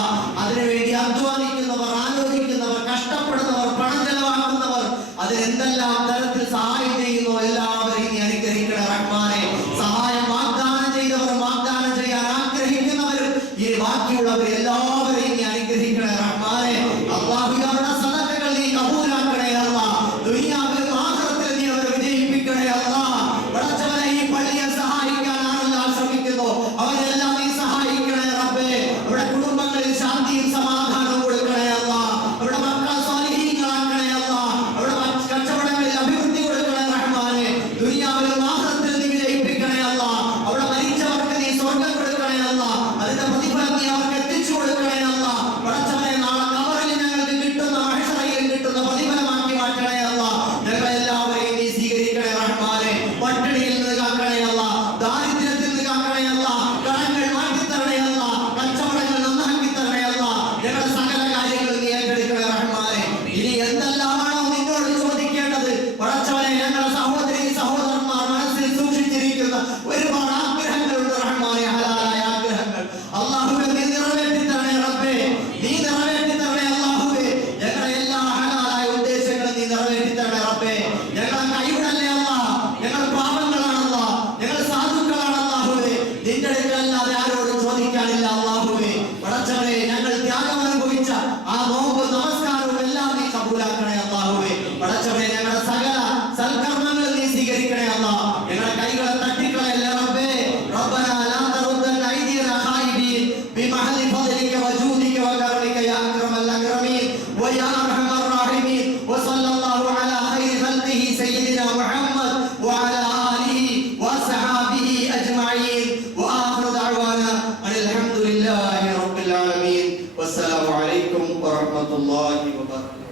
അതിനുവേണ്ടി അധ്വാനിക്കുന്നവർ, ആലോചിക്കുന്നവർ, കഷ്ടപ്പെടുന്നവർ, പണം ചെലവാക്കുന്നവർ, അതിനെന്തെല്ലാം തരത്തിൽ സഹായം ചെയ്യുന്നു എല്ലാവരെയും നീ അനുഗ്രഹിക്കണേ റഹ്മാനെ. സഹായം വാഗ്ദാനം ചെയ്തവർ, വാഗ്ദാനം ചെയ്യാൻ ആഗ്രഹിക്കുന്നവരും ഇനി ബാക്കിയുള്ളവർ എല്ലാവരെയും നീ അനുഗ്രഹിക്കണേ റഹ്മാനെ. അല്ലാഹുവിന്റെ സദഖകൾ നീ കബൂലാക്കണേ അല്ലാ. ദുനിയാവിലും ആഖിറത്തിലും നീ അവരെ വിജയിപ്പിക്കണേ അല്ലാ. പടച്ചവനെ ഈ പള്ളിയെ സഹായിക്കാൻ ആരെല്ലാം ശ്രമിക്കുന്നു അവരെല്ലാം നീ സഹായിക്കണേ റബ്ബേ. അവരുടെ കുടുംബങ്ങളിൽ ശാന്തിയും സമാധാനവും കൊടുക്കണേ അല്ലാ. അവരുടെ മക്കളെ സ്വാലിഹീങ്ങളാക്കണേ അല്ലാ. അവരുടെ കച്ചവടങ്ങളിൽ അഭിവൃദ്ധി കൊടുക്കണേ റഹ്മാനെ. ദുനിയാവിലും ആഖിറത്തിലും നീ വിജയിപ്പിക്കണേ അല്ലാ. അവിടെ മരിച്ചവർക്ക് നീ സ്വർഗ്ഗം കൊടുക്കണേ അല്ലാ. അതിന്റെ പ്രതിഫലം നീ അവർക്ക് എത്തിച്ചു കൊടുക്കണേ വസ്സലാമു അലൈക്കും വറഹ്മത്തുള്ളാഹി വബറകാതുഹു.